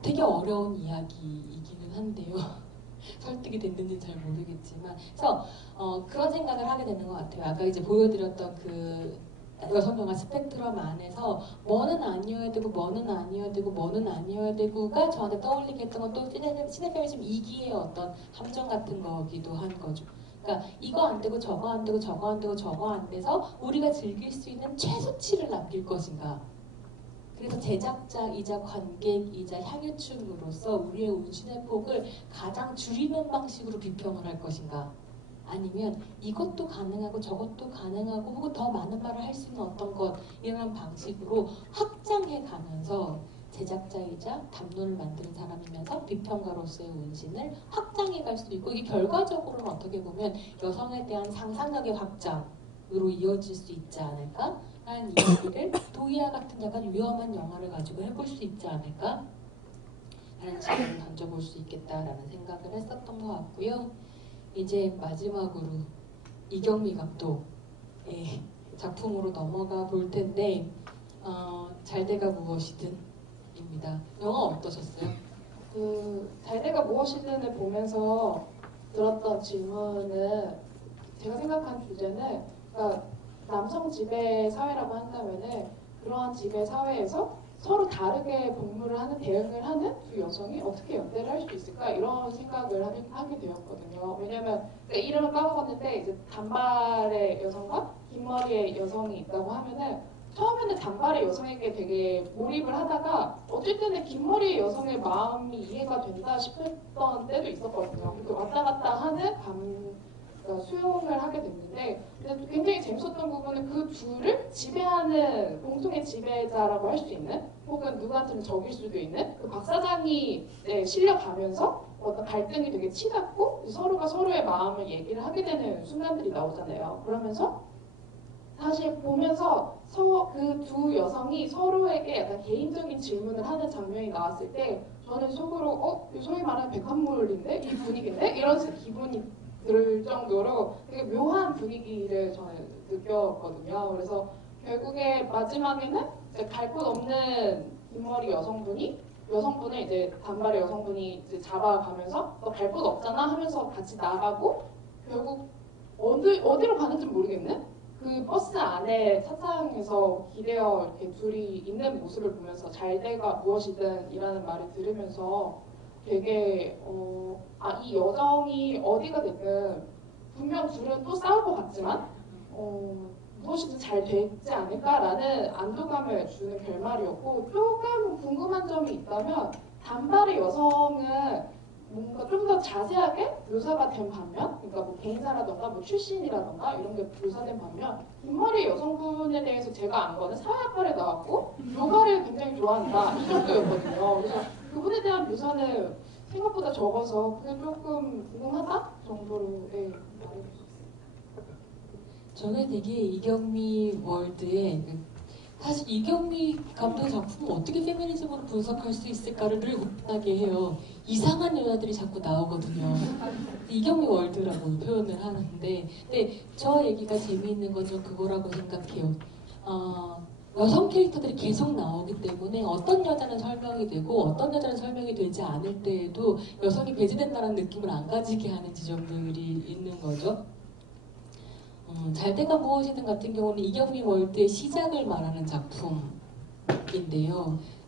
되게 어려운 이야기이기는 한데요. 설득이 됐는지 잘 모르겠지만 그래서 그런 생각을 하게 되는 것 같아요. 아까 이제 보여드렸던 그 여성 영화 스펙트럼 안에서 뭐는 아니어야 되고 뭐는 아니어야 되고 뭐는 아니어야 되고가 저한테 떠올리게 했던 건 또 시네페미니즘 2기의 어떤 함정 같은 거기도 한 거죠. 그러니까 이거 안 되고 저거 안 되고 저거 안 되고 저거 안 돼서 우리가 즐길 수 있는 최소치를 남길 것인가. 그래서 제작자이자 관객이자 향유층으로서 우리의 운신의 폭을 가장 줄이는 방식으로 비평을 할 것인가 아니면 이것도 가능하고 저것도 가능하고 혹은 더 많은 말을 할 수 있는 어떤 것 이런 방식으로 확장해 가면서 제작자이자 담론을 만드는 사람이면서 비평가로서의 운신을 확장해 갈 수 있고 이게 결과적으로는 어떻게 보면 여성에 대한 상상력의 확장으로 이어질 수 있지 않을까? 라는 이야기를 도이아 같은 약간 위험한 영화를 가지고 해볼 수 있지 않을까? 라는 질문을 던져볼 수 있겠다라는 생각을 했었던 것 같고요. 이제 마지막으로 이경미 감독의 작품으로 넘어가 볼 텐데 잘돼가 무엇이든 입니다. 영화 어떠셨어요? 잘돼가 무엇이든을 보면서 들었던 질문은 제가 생각한 주제는 그러니까 남성 지배 사회라고 한다면은 그러한 지배 사회에서 서로 다르게 복무를 하는 대응을 하는 두 여성이 어떻게 연대를 할 수 있을까 이런 생각을 하게 되었거든요. 왜냐하면 이름을 까먹었는데 이제 단발의 여성과 긴 머리의 여성이 있다고 하면은 처음에는 단발의 여성에게 되게 몰입을 하다가 어쩔 때는 긴 머리의 여성의 마음이 이해가 된다 싶었던 때도 있었거든요. 그 왔다 갔다 하는 그러니까 수용을 하게 됐는데 근데 굉장히 재밌었던 부분은 그 둘을 지배하는 공통의 지배자라고 할 수 있는 혹은 누구한테는 적일 수도 있는 그 박 사장이 실려가면서 어떤 갈등이 되게 치닫고 서로가 서로의 마음을 얘기를 하게 되는 순간들이 나오잖아요. 그러면서 사실 보면서 그 두 여성이 서로에게 약간 개인적인 질문을 하는 장면이 나왔을 때 저는 속으로 소위 말하는 백합물인데? 이 분위기인데? 이런 기분이 들 정도로 되게 묘한 분위기를 저는 느꼈거든요. 그래서 결국에 마지막에는 갈 곳 없는 긴머리 여성분을 이제 단발의 여성분이 이제 잡아가면서 너 갈 곳 없잖아 하면서 같이 나가고 결국 어디로 가는지 모르겠는 그 버스 안에 차창에서 기대어 이렇게 둘이 있는 모습을 보면서 잘돼가 무엇이든 이라는 말을 들으면서 되게 이 여정이 어디가 됐든 분명 둘은 또 싸울 것 같지만 무엇이든 잘 되지 않을까라는 안도감을 주는 결말이었고 조금 궁금한 점이 있다면 단발의 여성은 뭔가 좀 더 자세하게 묘사가 된 반면, 그러니까 뭐 개인사라던가 뭐 출신이라던가 이런 게 묘사된 반면, 긴머리 여성분에 대해서 제가 안 거는 사회학과를 나왔고 요가를 굉장히 좋아한다 이 정도였거든요. 그래서 그분에 대한 묘사는 생각보다 적어서 그게 조금 궁금하다 정도로 말해주셨어요. 저는 되게 이경미 월드에 사실 이경미 감독의 작품을 어떻게 페미니즘으로 분석할 수 있을까를 늘 고민하게 해요. 이상한 여자들이 자꾸 나오거든요. 이경미 월드라고 표현을 하는데, 근데 저 얘기가 재미있는 건 좀 그거라고 생각해요. 여성 캐릭터들이 계속 나오기 때문에 어떤 여자는 설명이 되고 어떤 여자는 설명이 되지 않을 때에도 여성이 배제된다는 느낌을 안 가지게 하는 지점들이 있는 거죠. 잘돼가 무엇이든 같은 경우는 이경미 월드의 시작을 말하는 작품인데요.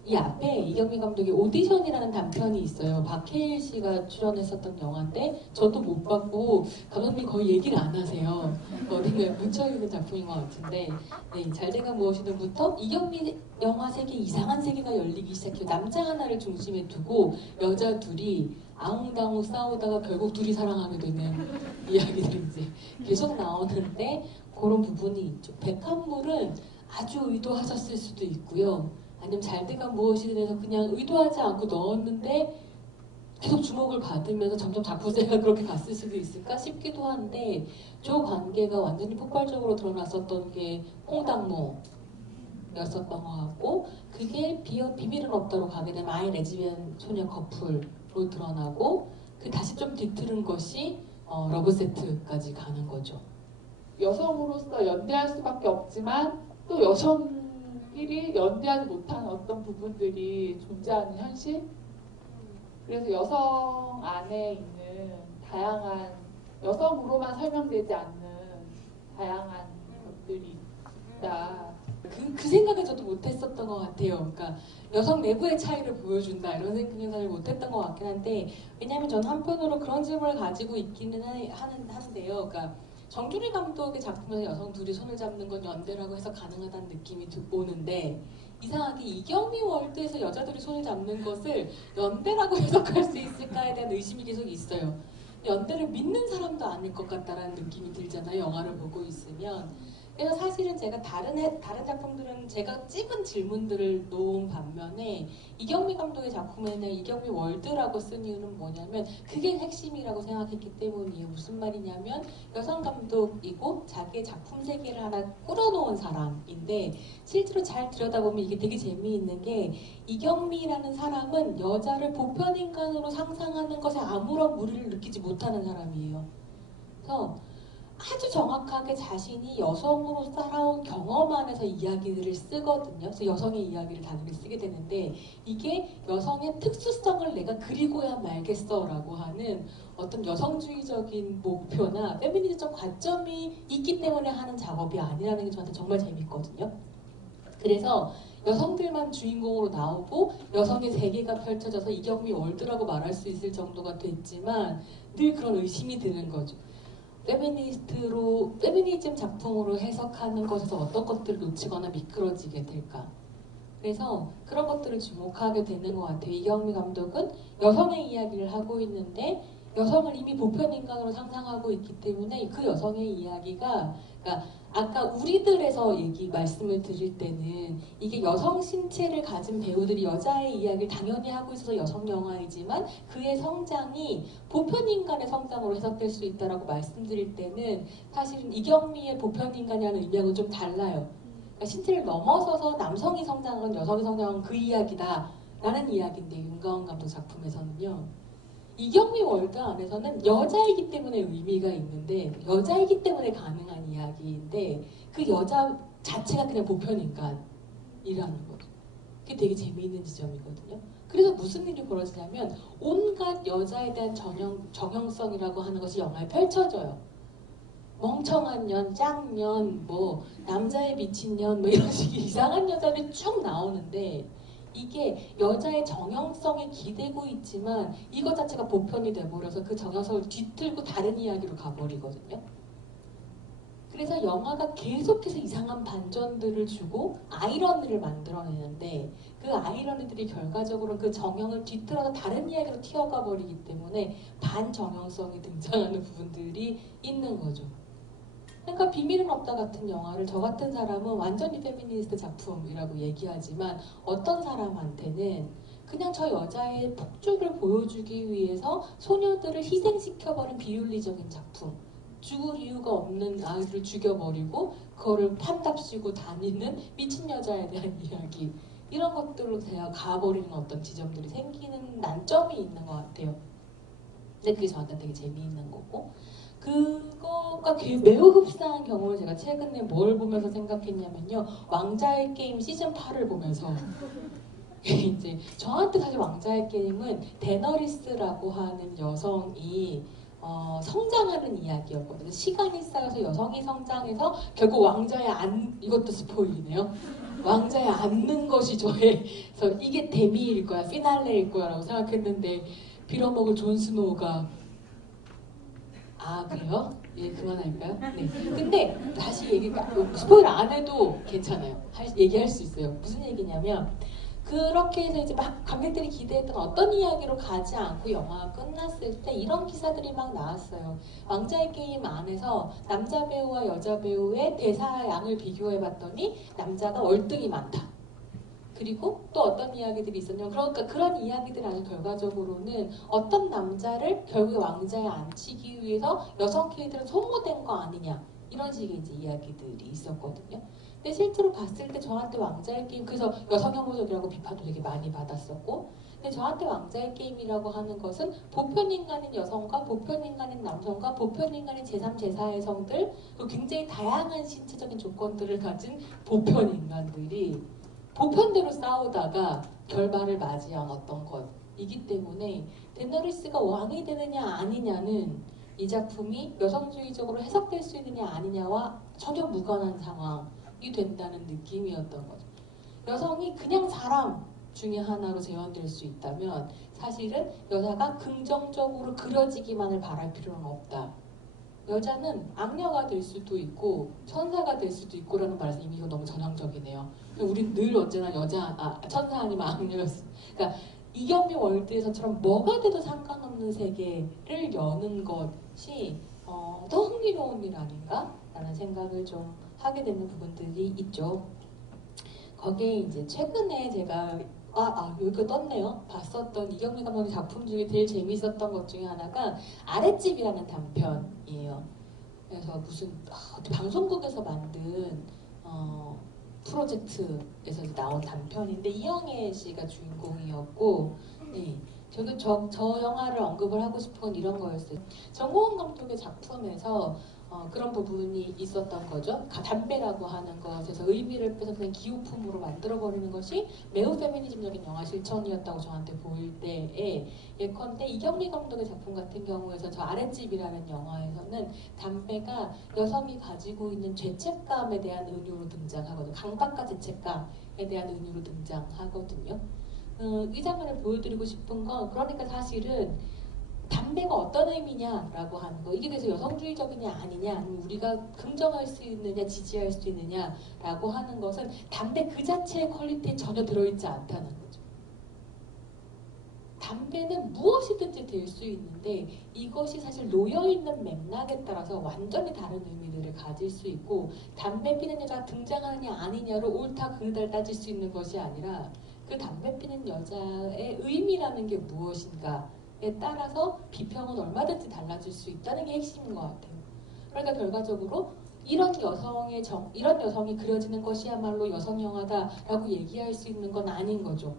이 앞에 이경미 감독의 오디션이라는 단편이 있어요. 박해일 씨가 출연했었던 영화인데 저도 못 봤고 감독님이 거의 얘기를 안 하세요. 어딘가에 묻혀있는 작품인 것 같은데 잘돼가 무엇이든부터 이경미 영화 세계 이상한 세계가 열리기 시작해요. 남자 하나를 중심에 두고 여자 둘이 아웅다웅 싸우다가 결국 둘이 사랑하게 되는 이야기들이 이제 계속 나오는데 그런 부분이 있죠. 백합물은 아주 의도하셨을 수도 있고요. 아니면 잘돼가 무엇이든 해서 그냥 의도하지 않고 넣었는데 계속 주목을 받으면서 점점 작품세가 그렇게 갔을 수도 있을까 싶기도 한데 저 관계가 완전히 폭발적으로 드러났었던 게 퐁당모였었던 것 같고 그게 비밀은 없다로 가게 되면 아이 레즈비언 소녀 커플로 드러나고 그 다시 좀 뒤틀은 것이 러브세트까지 가는 거죠. 여성으로서 연대할 수밖에 없지만 또 여성끼리 연대하지 못하는 어떤 부분들이 존재하는 현실. 그래서 여성 안에 있는 다양한 여성으로만 설명되지 않는 다양한 것들이 있다. 그 생각은 저도 못했었던 것 같아요. 그러니까 여성 내부의 차이를 보여준다 이런 생각은 사실 못했던 것 같긴 한데 왜냐하면 저는 한편으로 그런 질문을 가지고 있기는 한데요. 그러니까 정준희 감독의 작품에서 여성 둘이 손을 잡는 건 연대라고 해서 가능하다는 느낌이 오는데 이상하게 이경미 월드에서 여자들이 손을 잡는 것을 연대라고 해석할 수 있을까에 대한 의심이 계속 있어요. 연대를 믿는 사람도 아닐 것 같다라는 느낌이 들잖아요. 영화를 보고 있으면. 그래서 사실은 제가 다른 작품들은 제가 찍은 질문들을 놓은 반면에 이경미 감독의 작품에는 이경미 월드라고 쓴 이유는 뭐냐면 그게 핵심이라고 생각했기 때문이에요. 무슨 말이냐면 여성 감독이고 자기의 작품 세계를 하나 꾸려놓은 사람인데 실제로 잘 들여다보면 이게 되게 재미있는 게 이경미라는 사람은 여자를 보편인간으로 상상하는 것에 아무런 무리를 느끼지 못하는 사람이에요. 그래서 아주 정확하게 자신이 여성으로 살아온 경험 안에서 이야기들을 쓰거든요. 그래서 여성의 이야기를 단어를 쓰게 되는데 이게 여성의 특수성을 내가 그리고야 말겠어라고 하는 어떤 여성주의적인 목표나 페미니즘적 관점이 있기 때문에 하는 작업이 아니라는 게 저한테 정말 재밌거든요. 그래서 여성들만 주인공으로 나오고 여성의 세계가 펼쳐져서 이경미 월드라고 말할 수 있을 정도가 됐지만 늘 그런 의심이 드는 거죠. 페미니즘 작품으로 해석하는 것에서 어떤 것들을 놓치거나 미끄러지게 될까? 그래서 그런 것들을 주목하게 되는 것 같아요. 이경미 감독은 여성의 이야기를 하고 있는데 여성을 이미 보편인간으로 상상하고 있기 때문에 그 여성의 이야기가, 그러니까 아까 우리들에서 말씀을 드릴 때는 이게 여성 신체를 가진 배우들이 여자의 이야기를 당연히 하고 있어서 여성 영화이지만 그의 성장이 보편인간의 성장으로 해석될 수 있다라고 말씀드릴 때는 사실은 이경미의 보편인간이라는 의미하고는 좀 달라요. 그러니까 신체를 넘어서서 남성이 성장한 여성이 성장한 그 이야기다라는 이야기인데 윤가은 감독 작품에서는요. 이경미 월드 안에서는 여자이기 때문에 의미가 있는데 여자이기 때문에 가능한 이야기인데 그 여자 자체가 그냥 보편인간이라는 거죠. 그게 되게 재미있는 지점이거든요. 그래서 무슨 일이 벌어지냐면 온갖 여자에 대한 정형성이라고 하는 것이 영화에 펼쳐져요. 멍청한 년, 짝년, 뭐 남자의 미친 년, 뭐 이런 식의 이상한 여자들이 쭉 나오는데 이게 여자의 정형성에 기대고 있지만 이것 자체가 보편이 돼버려서 그 정형성을 뒤틀고 다른 이야기로 가버리거든요. 그래서 영화가 계속해서 이상한 반전들을 주고 아이러니를 만들어내는데 그 아이러니들이 결과적으로 그 정형을 뒤틀어서 다른 이야기로 튀어가 버리기 때문에 반정형성이 등장하는 부분들이 있는 거죠. 그러니까 비밀은 없다 같은 영화를 저 같은 사람은 완전히 페미니스트 작품이라고 얘기하지만 어떤 사람한테는 그냥 저 여자의 폭죽을 보여주기 위해서 소녀들을 희생시켜버린 비윤리적인 작품, 죽을 이유가 없는 아이들을 죽여버리고 그거를 판답시고 다니는 미친 여자에 대한 이야기, 이런 것들로 제가 가버리는 어떤 지점들이 생기는 난점이 있는 것 같아요. 근데 그게 저한테 되게 재미있는 거고, 그거가 매우 흡사한 경우를 제가 최근에 뭘 보면서 생각했냐면요. 왕자의 게임 시즌 8을 보면서 이제 저한테 사실 왕자의 게임은 데너리스라고 하는 여성이 성장하는 이야기였거든요. 시간이 쌓여서 여성이 성장해서 결국 왕자에 이것도 스포일이네요. 왕자에 앉는 것이 그래서 이게 데미일 거야, 피날레일 거야라고 생각했는데 빌어먹을 존 스노우가 그래요? 예, 그만할까요? 네. 근데 다시 스포일 안 해도 괜찮아요. 얘기할 수 있어요. 무슨 얘기냐면 그렇게 해서 이제 막 관객들이 기대했던 어떤 이야기로 가지 않고 영화가 끝났을 때 이런 기사들이 막 나왔어요. 왕자의 게임 안에서 남자 배우와 여자 배우의 대사 양을 비교해봤더니 남자가 월등히 많다. 그리고 또 어떤 이야기들이 있었냐면 그러니까 그런 이야기들 안에 결과적으로는 어떤 남자를 결국에 왕자에 앉히기 위해서 여성 캐릭터는 소모된 거 아니냐 이런 식의 이제 이야기들이 있었거든요. 근데 실제로 봤을 때 저한테 왕자의 게임, 그래서 여성 혐오적이라고 비판도 되게 많이 받았었고, 근데 저한테 왕자의 게임이라고 하는 것은 보편인간인 여성과 보편인간인 남성과 보편인간인 제3, 제4의 성들, 그리고 굉장히 다양한 신체적인 조건들을 가진 보편인간들이 보편대로 싸우다가 결말을 맞이한 어떤 것이기 때문에 데너리스가 왕이 되느냐 아니냐는 이 작품이 여성주의적으로 해석될 수 있느냐 아니냐와 전혀 무관한 상황이 된다는 느낌이었던 거죠. 여성이 그냥 사람 중에 하나로 재현될 수 있다면 사실은 여자가 긍정적으로 그려지기만을 바랄 필요는 없다. 여자는 악녀가 될 수도 있고 천사가 될 수도 있고라는 말에서 이미 이거 너무 전형적이네요. 우린 늘 언제나 천사 아니면 악녀였어. 그러니까 이경미 월드에서처럼 뭐가 돼도 상관없는 세계를 여는 것이 더 흥미로운 일 아닌가라는 생각을 좀 하게 되는 부분들이 있죠. 거기에 이제 최근에 제가 여기가 떴네요. 봤었던 이경미 감독의 작품 중에 제일 재미있었던 것 중에 하나가 아랫집이라는 단편이에요. 그래서 무슨 방송국에서 만든 프로젝트에서 나온 단편인데 이영애 씨가 주인공이었고, 네. 저 영화를 언급을 하고 싶은 건 이런 거였어요. 정고은 감독의 작품에서 그런 부분이 있었던 거죠. 담배라고 하는 것에서 의미를 빼서 그냥 기호품으로 만들어버리는 것이 매우 페미니즘적인 영화 실천이었다고 저한테 보일 때에, 예컨대 이경미 감독의 작품 같은 경우에서 저 아랫집이라는 영화에서는 담배가 여성이 가지고 있는 죄책감에 대한 은유로 등장하거든요. 강박과 죄책감에 대한 은유로 등장하거든요. 이 장면을 보여드리고 싶은 건, 그러니까 사실은 담배가 어떤 의미냐라고 하는 거, 이게 그래서 여성주의적이냐 아니냐, 아니면 우리가 긍정할 수 있느냐 지지할 수 있느냐라고 하는 것은 담배 그 자체의 퀄리티에 전혀 들어있지 않다는 거죠. 담배는 무엇이든지 될 수 있는데 이것이 사실 놓여있는 맥락에 따라서 완전히 다른 의미들을 가질 수 있고, 담배 피는 여자가 등장하느냐 아니냐로 옳다 그르다를 따질 수 있는 것이 아니라 그 담배 피는 여자의 의미라는 게 무엇인가에 따라서 비평은 얼마든지 달라질 수 있다는 게 핵심인 것 같아요. 그러니까 결과적으로 이런 여성이 그려지는 것이야말로 여성 영화다라고 얘기할 수 있는 건 아닌 거죠.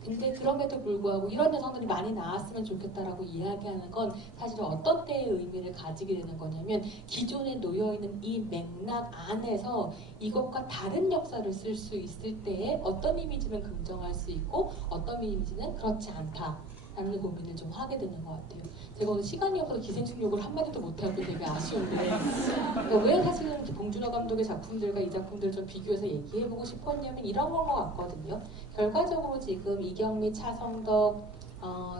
근데 그럼에도 불구하고 이런 여성들이 많이 나왔으면 좋겠다라고 이야기하는 건 사실 어떤 때의 의미를 가지게 되는 거냐면, 기존에 놓여있는 이 맥락 안에서 이것과 다른 역사를 쓸 수 있을 때에 어떤 이미지는 긍정할 수 있고 어떤 이미지는 그렇지 않다라는 고민을 좀 하게 되는 것 같아요. 제가 오늘 시간이 없어서 기생충욕을 한마디도 못하고 되게 아쉬운데, 그러니까 왜 사실은 봉준호 감독의 작품들과 이 작품들을 좀 비교해서 얘기해보고 싶었냐면 이런 건 것 같거든요. 결과적으로 지금 이경미, 차성덕,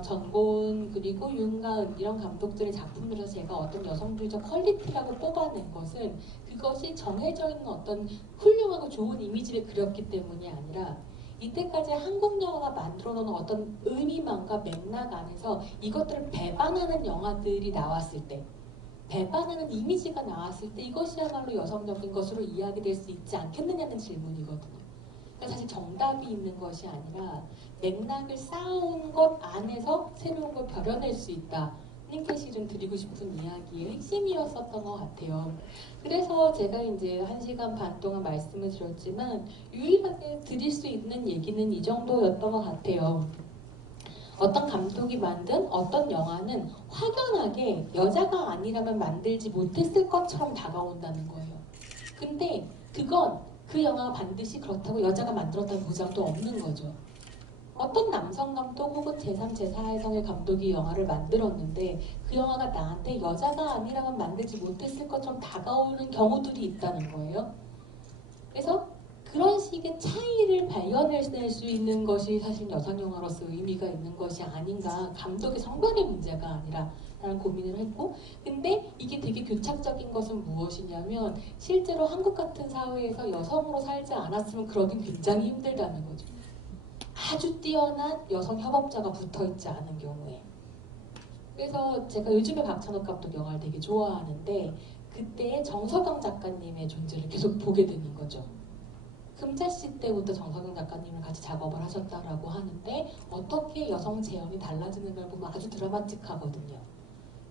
전고은 그리고 윤가은 이런 감독들의 작품들에서 제가 어떤 여성주의적 퀄리티라고 뽑아낸 것은 그것이 정해져 있는 어떤 훌륭하고 좋은 이미지를 그렸기 때문이 아니라 이때까지 한국 영화가 만들어 놓은 어떤 의미망과 맥락 안에서 이것들을 배반하는 영화들이 나왔을 때, 배반하는 이미지가 나왔을 때 이것이야말로 여성적인 것으로 이야기될 수 있지 않겠느냐는 질문이거든요. 그러니까 사실 정답이 있는 것이 아니라 맥락을 쌓아온 것 안에서 새로운 걸 벼려낼 수 있다는 게 실은 드리고 싶은 이야기의 핵심이었었던 것 같아요. 그래서 제가 이제 1시간 반 동안 말씀을 드렸지만 유일하게 드릴 수 있는 얘기는 이 정도였던 것 같아요. 어떤 감독이 만든 어떤 영화는 확연하게 여자가 아니라면 만들지 못했을 것처럼 다가온다는 거예요. 근데 그건 그 영화가 반드시 그렇다고 여자가 만들었다는 보장도 없는 거죠. 어떤 남성 감독 혹은 제3, 제4의 감독이 영화를 만들었는데 그 영화가 나한테 여자가 아니라면 만들지 못했을 것처럼 다가오는 경우들이 있다는 거예요. 그래서 그런 식의 차이를 발견해낼 수 있는 것이 사실 여성 영화로서 의미가 있는 것이 아닌가, 감독의 성별의 문제가 아니라 라는 고민을 했고, 근데 이게 되게 교착적인 것은 무엇이냐면 실제로 한국 같은 사회에서 여성으로 살지 않았으면 그러긴 굉장히 힘들다는 거죠. 아주 뛰어난 여성 협업자가 붙어있지 않은 경우에. 그래서 제가 요즘에 박찬욱 감독 영화를 되게 좋아하는데 그때의 정석영 작가님의 존재를 계속 보게 되는 거죠. 금자씨 때부터 정석영 작가님을 같이 작업을 하셨다라고 하는데 어떻게 여성 재현이 달라지는 걸 보면 아주 드라마틱하거든요.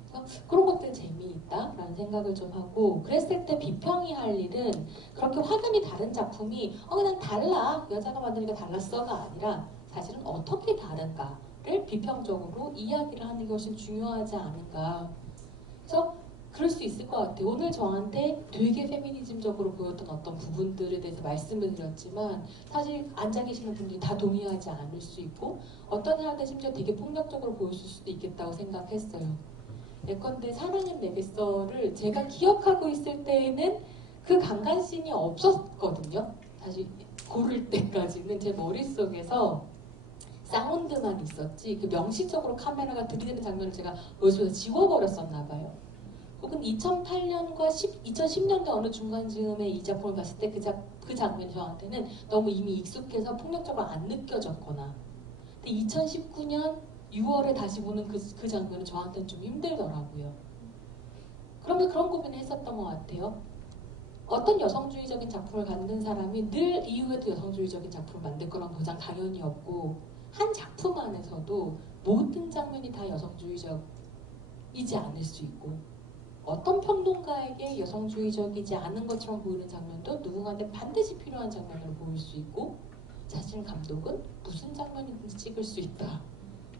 그래서 그런 것들 재미있다라는 생각을 좀 하고, 그랬을 때 비평이 할 일은 그렇게 확연히 다른 작품이 그냥 달라, 여자가 만드니까 달랐어가 아니라 사실은 어떻게 다른가를 비평적으로 이야기를 하는 게 훨씬 중요하지 않은가. 그래서 그럴 수 있을 것 같아요. 오늘 저한테 되게 페미니즘적으로 보였던 어떤 부분들에 대해서 말씀을 드렸지만 사실 앉아 계시는 분들이 다 동의하지 않을 수 있고 어떤 사람들 심지어 되게 폭력적으로 보였을 수도 있겠다고 생각했어요. 예컨대 사랑은 내겠어를 제가 기억하고 있을 때에는 그 강간씬이 없었거든요. 사실 고를 때까지는 제 머릿속에서 사운드만 있었지 그 명시적으로 카메라가 들이대는 장면을 제가 머릿속에서 지워버렸었나 봐요. 혹은 2008년과 2010년대 어느 중간 즈음에 이 작품을 봤을 때 그 장면이 저한테는 너무 이미 익숙해서 폭력적으로 안 느껴졌거나, 근데 2019년 6월에 다시 보는 그 장면은 저한테는 좀 힘들더라고요. 그러면 그런 고민을 했었던 것 같아요. 어떤 여성주의적인 작품을 만든 사람이 늘 이후에도 여성주의적인 작품을 만들 거란 보장 당연히 없고, 한 작품 안에서도 모든 장면이 다 여성주의적이지 않을 수 있고, 어떤 평론가에게 여성주의적이지 않은 것처럼 보이는 장면도 누군가한테 반드시 필요한 장면으로 보일 수 있고, 사실 감독은 무슨 장면이든지 찍을 수 있다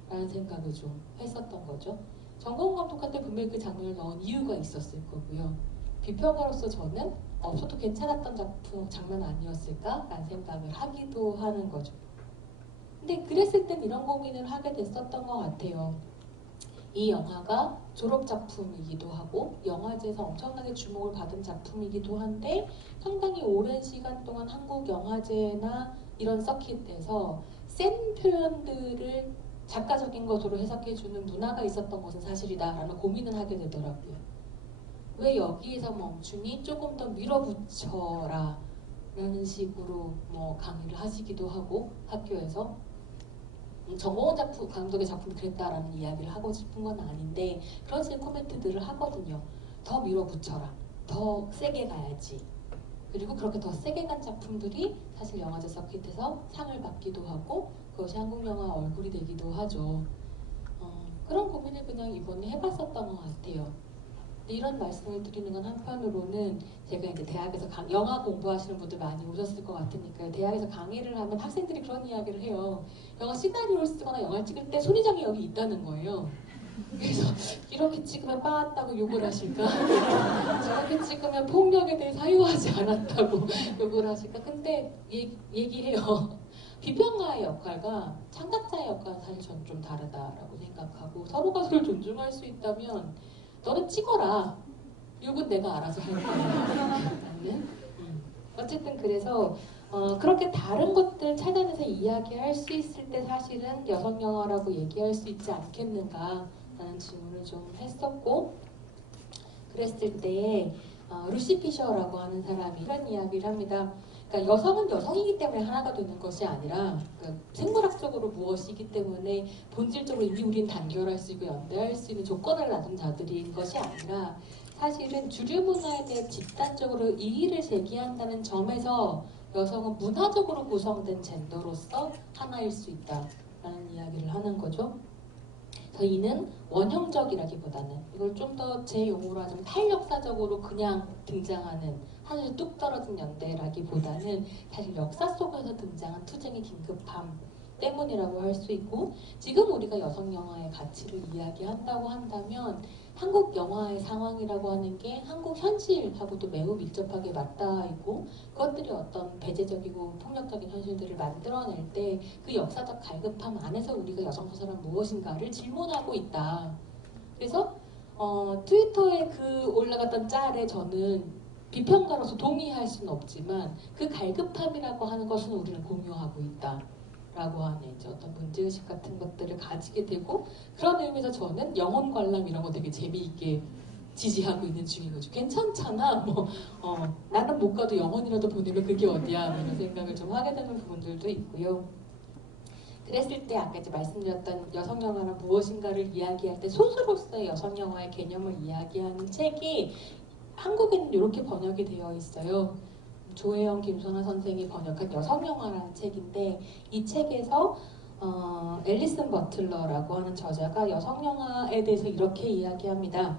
라는 생각을 좀 했었던 거죠. 정거운 감독한테 분명히 그 장면을 넣은 이유가 있었을 거고요. 비평가로서 저는 없어도 괜찮았던 장면 아니었을까 라는 생각을 하기도 하는 거죠. 근데 그랬을 땐 이런 고민을 하게 됐었던 것 같아요. 이 영화가 졸업작품이기도 하고 영화제에서 엄청나게 주목을 받은 작품이기도 한데 상당히 오랜 시간 동안 한국 영화제나 이런 서킷에서 센 표현들을 작가적인 것으로 해석해주는 문화가 있었던 것은 사실이다라는 고민을 하게 되더라고요. 왜 여기에서 멈추니? 조금 더 밀어붙여라 라는 식으로 뭐 강의를 하시기도 하고 학교에서 정보원 작품, 감독의 작품이 그랬다라는 이야기를 하고 싶은 건 아닌데 그런 식의 코멘트들을 하거든요. 더 밀어붙여라. 더 세게 가야지. 그리고 그렇게 더 세게 간 작품들이 사실 영화제 서킷에서 상을 받기도 하고 그것이 한국 영화 얼굴이 되기도 하죠. 그런 고민을 그냥 이번에 해봤었던 것 같아요. 이런 말씀을 드리는 건 한편으로는 제가 이제 대학에서 영화 공부하시는 분들 많이 오셨을 것 같으니까요. 대학에서 강의를 하면 학생들이 그런 이야기를 해요. 영화 시나리오를 쓰거나 영화를 찍을 때 손희정이 여기 있다는 거예요. 그래서 이렇게 찍으면 빠았다고 욕을 하실까? 저렇게 찍으면 폭력에 대해 사유하지 않았다고 욕을 하실까? 근데 얘기해요. 비평가의 역할과 창작자의 역할은 사실 저는 좀 다르다라고 생각하고 서로가 서로 존중할 수 있다면 너는 찍어라. 욕은 내가 알아서 할 거야. 어쨌든 그래서 그렇게 다른 것들 찾아내서 이야기할 수 있을 때 사실은 여성 영화라고 얘기할 수 있지 않겠는가 라는 질문을 좀 했었고 그랬을 때 루시 피셔라고 하는 사람이 이런 이야기를 합니다. 그러니까 여성은 여성이기 때문에 하나가 되는 것이 아니라 그러니까 생물학적으로 무엇이기 때문에 본질적으로 이미 우리는 단결할 수 있고 연대할 수 있는 조건을 낳은 자들인 것이 아니라 사실은 주류 문화에 대해 집단적으로 이의를 제기한다는 점에서 여성은 문화적으로 구성된 젠더로서 하나일 수 있다라는 이야기를 하는 거죠. 이는 원형적이라기보다는 이걸 좀 더 제 용어로 하자면 탈역사적으로 그냥 등장하는 하늘에 뚝 떨어진 연대라기보다는 사실 역사 속에서 등장한 투쟁의 긴급함 때문이라고 할 수 있고 지금 우리가 여성 영화의 가치를 이야기한다고 한다면 한국 영화의 상황이라고 하는 게 한국 현실하고도 매우 밀접하게 맞닿아 있고 그것들이 어떤 배제적이고 폭력적인 현실들을 만들어낼 때 그 역사적 갈급함 안에서 우리가 여성 소설은 무엇인가를 질문하고 있다. 그래서 트위터에 그 올라갔던 짤에 저는 비평가로서 동의할 수는 없지만 그 갈급함이라고 하는 것은 우리는 공유하고 있다. 라고 하는 이제 어떤 문제의식 같은 것들을 가지게 되고 그런 의미에서 저는 영혼 관람 이런 거 되게 재미있게 지지하고 있는 중이거든요. 괜찮잖아. 나는 못 가도 영혼이라도 보내면 그게 어디야. 이런 생각을 좀 하게 되는 부분들도 있고요. 그랬을 때 아까 이제 말씀드렸던 여성 영화는 무엇인가를 이야기할 때 소수로서의 여성 영화의 개념을 이야기하는 책이 한국에는 이렇게 번역이 되어 있어요. 조혜영, 김소나 선생이 번역한 여성영화라는 책인데 이 책에서 앨리슨 버틀러라고 하는 저자가 여성영화에 대해서 이렇게 이야기합니다.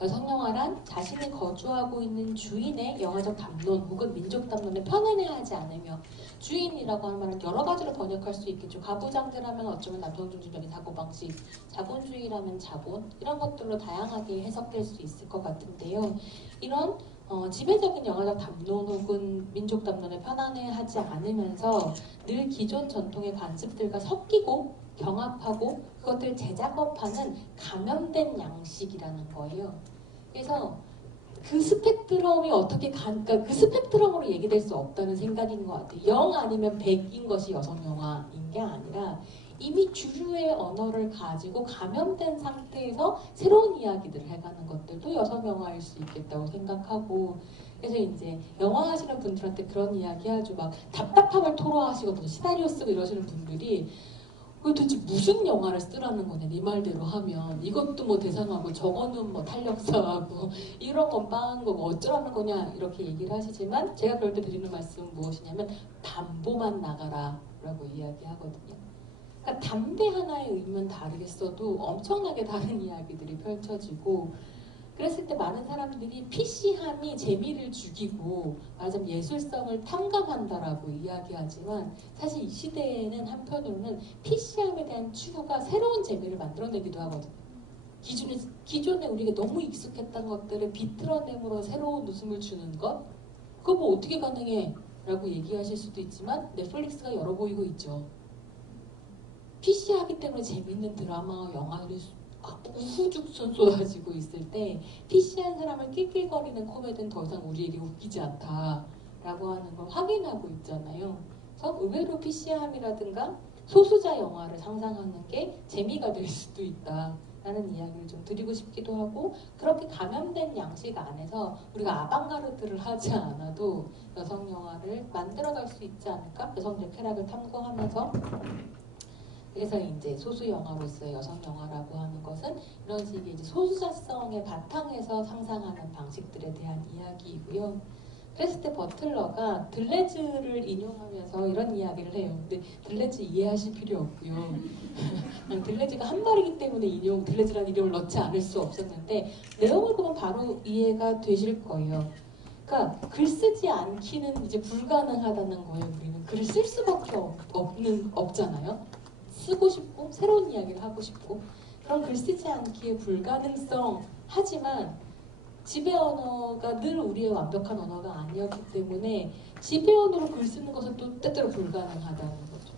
여성영화란 자신이 거주하고 있는 주인의 영화적 담론 혹은 민족 담론에 편애하지 않으며 주인이라고 하는 말은 여러 가지로 번역할 수 있겠죠. 가부장제라면 어쩌면 남성중심적인 사고방식, 자본주의라면 자본 이런 것들로 다양하게 해석될 수 있을 것 같은데요. 이런 지배적인 영화적 담론 혹은 민족 담론에 편안해하지 않으면서 늘 기존 전통의 관습들과 섞이고 경합하고 그것들을 재작업하는 감염된 양식이라는 거예요. 그래서 그 스펙트럼이 어떻게 그러니까 그 스펙트럼으로 얘기될 수 없다는 생각인 것 같아요. 0 아니면 100인 것이 여성 영화인 게 아니라 이미 주류의 언어를 가지고 감염된 상태에서 새로운 이야기들을 해가는 것들도 여성 영화일 수 있겠다고 생각하고 그래서 이제 영화 하시는 분들한테 그런 이야기 하죠. 막 답답함을 토로하시거든요. 시나리오 쓰고 이러시는 분들이 그 도대체 무슨 영화를 쓰라는 거냐 네 말대로 하면 이것도 뭐 대상하고 저거는 뭐 탄력사하고 이런 건 빵한 거고 어쩌라는 거냐 이렇게 얘기를 하시지만 제가 그럴 때 드리는 말씀은 무엇이냐면 담보만 나가라 라고 이야기하거든요. 그러니까 담배 하나의 의미는 다르겠어도 엄청나게 다른 이야기들이 펼쳐지고 그랬을 때 많은 사람들이 PC함이 재미를 죽이고 말하자면 예술성을 탐감한다라고 이야기하지만 사실 이 시대에는 한편으로는 PC함에 대한 추구가 새로운 재미를 만들어내기도 하거든요. 기존에 우리가 너무 익숙했던 것들을 비틀어내므로 새로운 웃음을 주는 것 그거 뭐 어떻게 가능해? 라고 얘기하실 수도 있지만 넷플릭스가 열어 보이고 있죠. PC하기 때문에 재밌는 드라마와 영화들이 우후죽순 쏟아지고 있을 때 PC한 사람을 낄낄거리는 코미디는 더 이상 우리에게 웃기지 않다라고 하는 걸 확인하고 있잖아요. 그래서 의외로 PC함이라든가 소수자 영화를 상상하는 게 재미가 될 수도 있다라는 이야기를 좀 드리고 싶기도 하고, 그렇게 감염된 양식 안에서 우리가 아방가르드를 하지 않아도 여성 영화를 만들어갈 수 있지 않을까? 여성들의 쾌락을 탐구하면서. 그래서 이제 소수 영화로서의 여성 영화라고 하는 것은 이런 식의 이제 소수자성의 바탕에서 상상하는 방식들에 대한 이야기이고요. 크리스트 버틀러가 들레즈를 인용하면서 이런 이야기를 해요. 근데 들레즈 이해하실 필요 없고요. 들레즈가 한 말이기 때문에 들레즈라는 이름을 넣지 않을 수 없었는데, 내용을 보면 바로 이해가 되실 거예요. 그러니까 글 쓰지 않기는 이제 불가능하다는 거예요. 우리는 글을 쓸 수밖에 없잖아요. 쓰고 싶고 새로운 이야기를 하고 싶고, 그런 글 쓰지 않기의 불가능성, 하지만 지배 언어가 늘 우리의 완벽한 언어가 아니었기 때문에 지배 언어로 글 쓰는 것은 또 때때로 불가능하다는 거죠.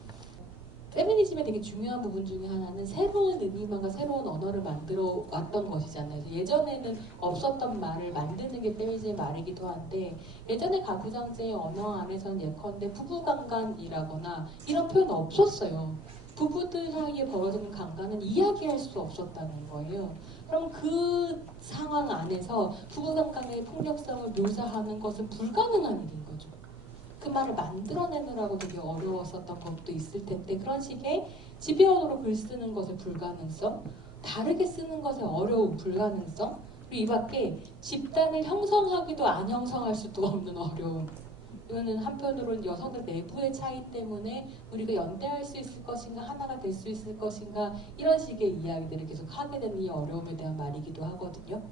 페미니즘의 되게 중요한 부분 중에 하나는 새로운 의미만과 새로운 언어를 만들어 왔던 것이잖아요. 예전에는 없었던 말을 만드는 게 페미니즘의 말이기도 한데, 예전에 가부장제의 언어 안에서는 예컨대 부부강간이라거나 이런 표현 없었어요. 부부들 사이에 벌어지는 강간은 이야기할 수 없었다는 거예요. 그럼 그 상황 안에서 부부간간의 폭력성을 묘사하는 것은 불가능한 일인 거죠. 그 말을 만들어내느라고 되게 어려웠었던 것도 있을 텐데, 그런 식의 지배 언어로 글 쓰는 것의 불가능성, 다르게 쓰는 것의 어려움, 불가능성, 그리고 이 밖에 집단을 형성하기도 안 형성할 수도 없는 어려움. 이거는 한편으로는 여성들 내부의 차이 때문에 우리가 연대할 수 있을 것인가, 하나가 될 수 있을 것인가, 이런 식의 이야기들을 계속 하게 되는 이 어려움에 대한 말이기도 하거든요.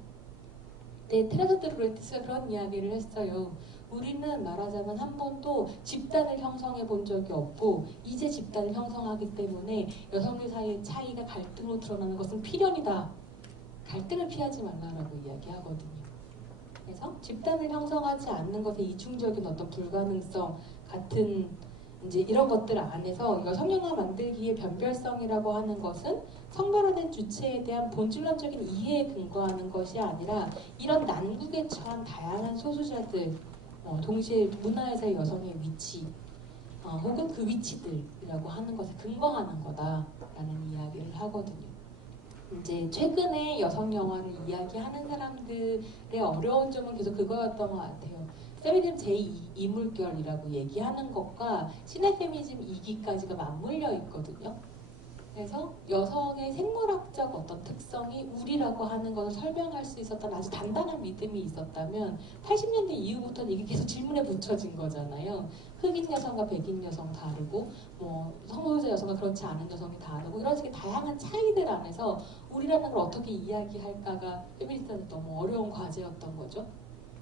네, 테레사 드루레티스가 그런 이야기를 했어요. 우리는 말하자면 한 번도 집단을 형성해 본 적이 없고, 이제 집단을 형성하기 때문에 여성들 사이의 차이가 갈등으로 드러나는 것은 필연이다. 갈등을 피하지 말라라고 이야기하거든요. 그래서 집단을 형성하지 않는 것의 이중적인 어떤 불가능성 같은 이제 이런 것들 안에서 여성 영화 만들기의 변별성이라고 하는 것은 성별화된 주체에 대한 본질론적인 이해에 근거하는 것이 아니라, 이런 난국에 처한 다양한 소수자들, 동시에 문화에서의 여성의 위치, 혹은 그 위치들이라고 하는 것에 근거하는 거다라는 이야기를 하거든요. 이제 최근에 여성 영화를 이야기하는 사람들의 어려운 점은 계속 그거였던 것 같아요. 페미니즘 제2물결이라고 얘기하는 것과 신의 페미니즘 2기까지가 맞물려 있거든요. 그래서 여성의 생물학적 어떤 특성이 우리라고 하는 것을 설명할 수 있었던 아주 단단한 믿음이 있었다면, 80년대 이후부터는 이게 계속 질문에 붙여진 거잖아요. 흑인 여성과 백인 여성 다르고, 성소유자 여성과 그렇지 않은 여성이 다르고, 이런 식의 다양한 차이들 안에서 우리라는 걸 어떻게 이야기할까가 페미니스트한테 너무 어려운 과제였던 거죠.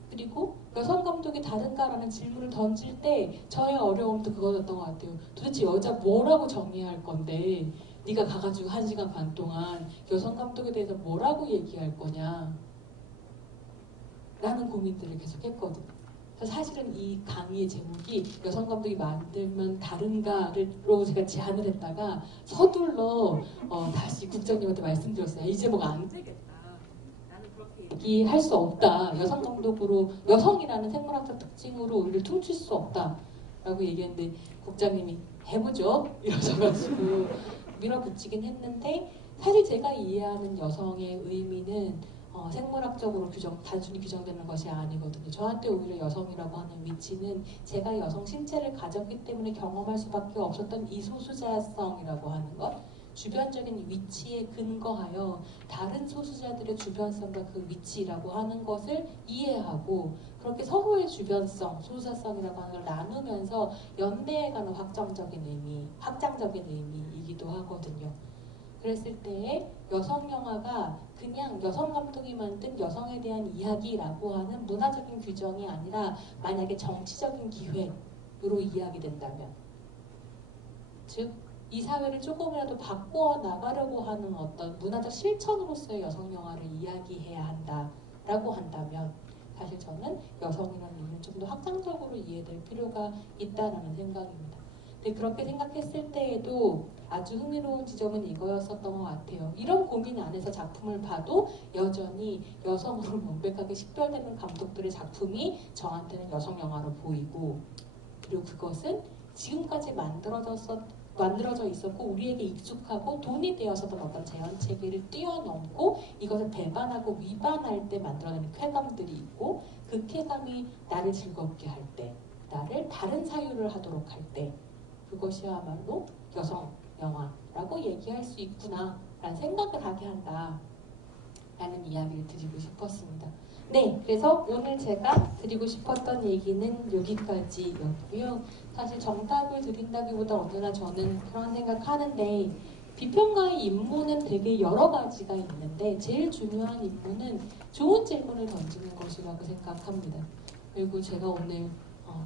그리고 여성 감독이 다른가라는 질문을 던질 때 저의 어려움도 그거였던 것 같아요. 도대체 여자 뭐라고 정의할 건데 네가 가가지고 1시간 반 동안 여성 감독에 대해서 뭐라고 얘기할 거냐 라는 고민들을 계속 했거든요. 사실은 이 강의의 제목이 여성 감독이 만들면 다른가로 제가 제안을 했다가 서둘러 다시 국장님한테 말씀드렸어요. 이 제목 안 되겠다. 나는 그렇게 얘기할 수 없다. 여성 감독으로, 여성이라는 생물학적 특징으로 우리를 퉁칠 수 없다 라고 얘기했는데, 국장님이 해보죠 이러셔가지고 밀어붙이긴 했는데, 사실 제가 이해하는 여성의 의미는 생물학적으로 단순히 규정되는 것이 아니거든요. 저한테 오히려 여성이라고 하는 위치는 제가 여성 신체를 가졌기 때문에 경험할 수밖에 없었던 이 소수자성이라고 하는 것, 주변적인 위치에 근거하여 다른 소수자들의 주변성과 그 위치라고 하는 것을 이해하고, 그렇게 서로의 주변성, 소수자성이라고 하는 걸 나누면서 연대에 가는 확장적인 의미이기도 하거든요. 그랬을 때에 여성 영화가 그냥 여성 감독이 만든 여성에 대한 이야기라고 하는 문화적인 규정이 아니라, 만약에 정치적인 기획으로 이야기된다면, 즉 이 사회를 조금이라도 바꾸어 나가려고 하는 어떤 문화적 실천으로서의 여성 영화를 이야기해야 한다라고 한다면, 사실 저는 여성이라는 의미는 좀 더 확장적으로 이해될 필요가 있다라는 생각입니다. 근데 그렇게 생각했을 때에도 아주 흥미로운 지점은 이거였었던 것 같아요. 이런 고민 안에서 작품을 봐도 여전히 여성으로 명백하게 식별되는 감독들의 작품이 저한테는 여성 영화로 보이고, 그리고 그것은 지금까지 만들어졌었던 만들어져 있었고 우리에게 익숙하고 돈이 되어서던 어떤 제한 체계를 뛰어넘고 이것을 배반하고 위반할 때 만들어내는 쾌감들이 있고 그 쾌감이 나를 즐겁게 할 때, 나를 다른 사유를 하도록 할 때 그것이야말로 여성 영화라고 얘기할 수 있구나라는 생각을 하게 한다. 라는 이야기를 드리고 싶었습니다. 네, 그래서 오늘 제가 드리고 싶었던 얘기는 여기까지였고요. 사실 정답을 드린다기보다 언제나 저는 그런 생각하는데 비평가의 임무는 되게 여러 가지가 있는데 제일 중요한 임무는 좋은 질문을 던지는 것이라고 생각합니다. 그리고 제가 오늘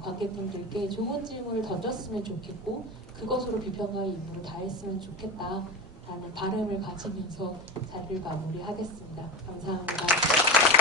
관객분들께 좋은 질문을 던졌으면 좋겠고 그것으로 비평가의 임무를 다했으면 좋겠다라는 바람을 가지면서 자리를 마무리하겠습니다. 감사합니다.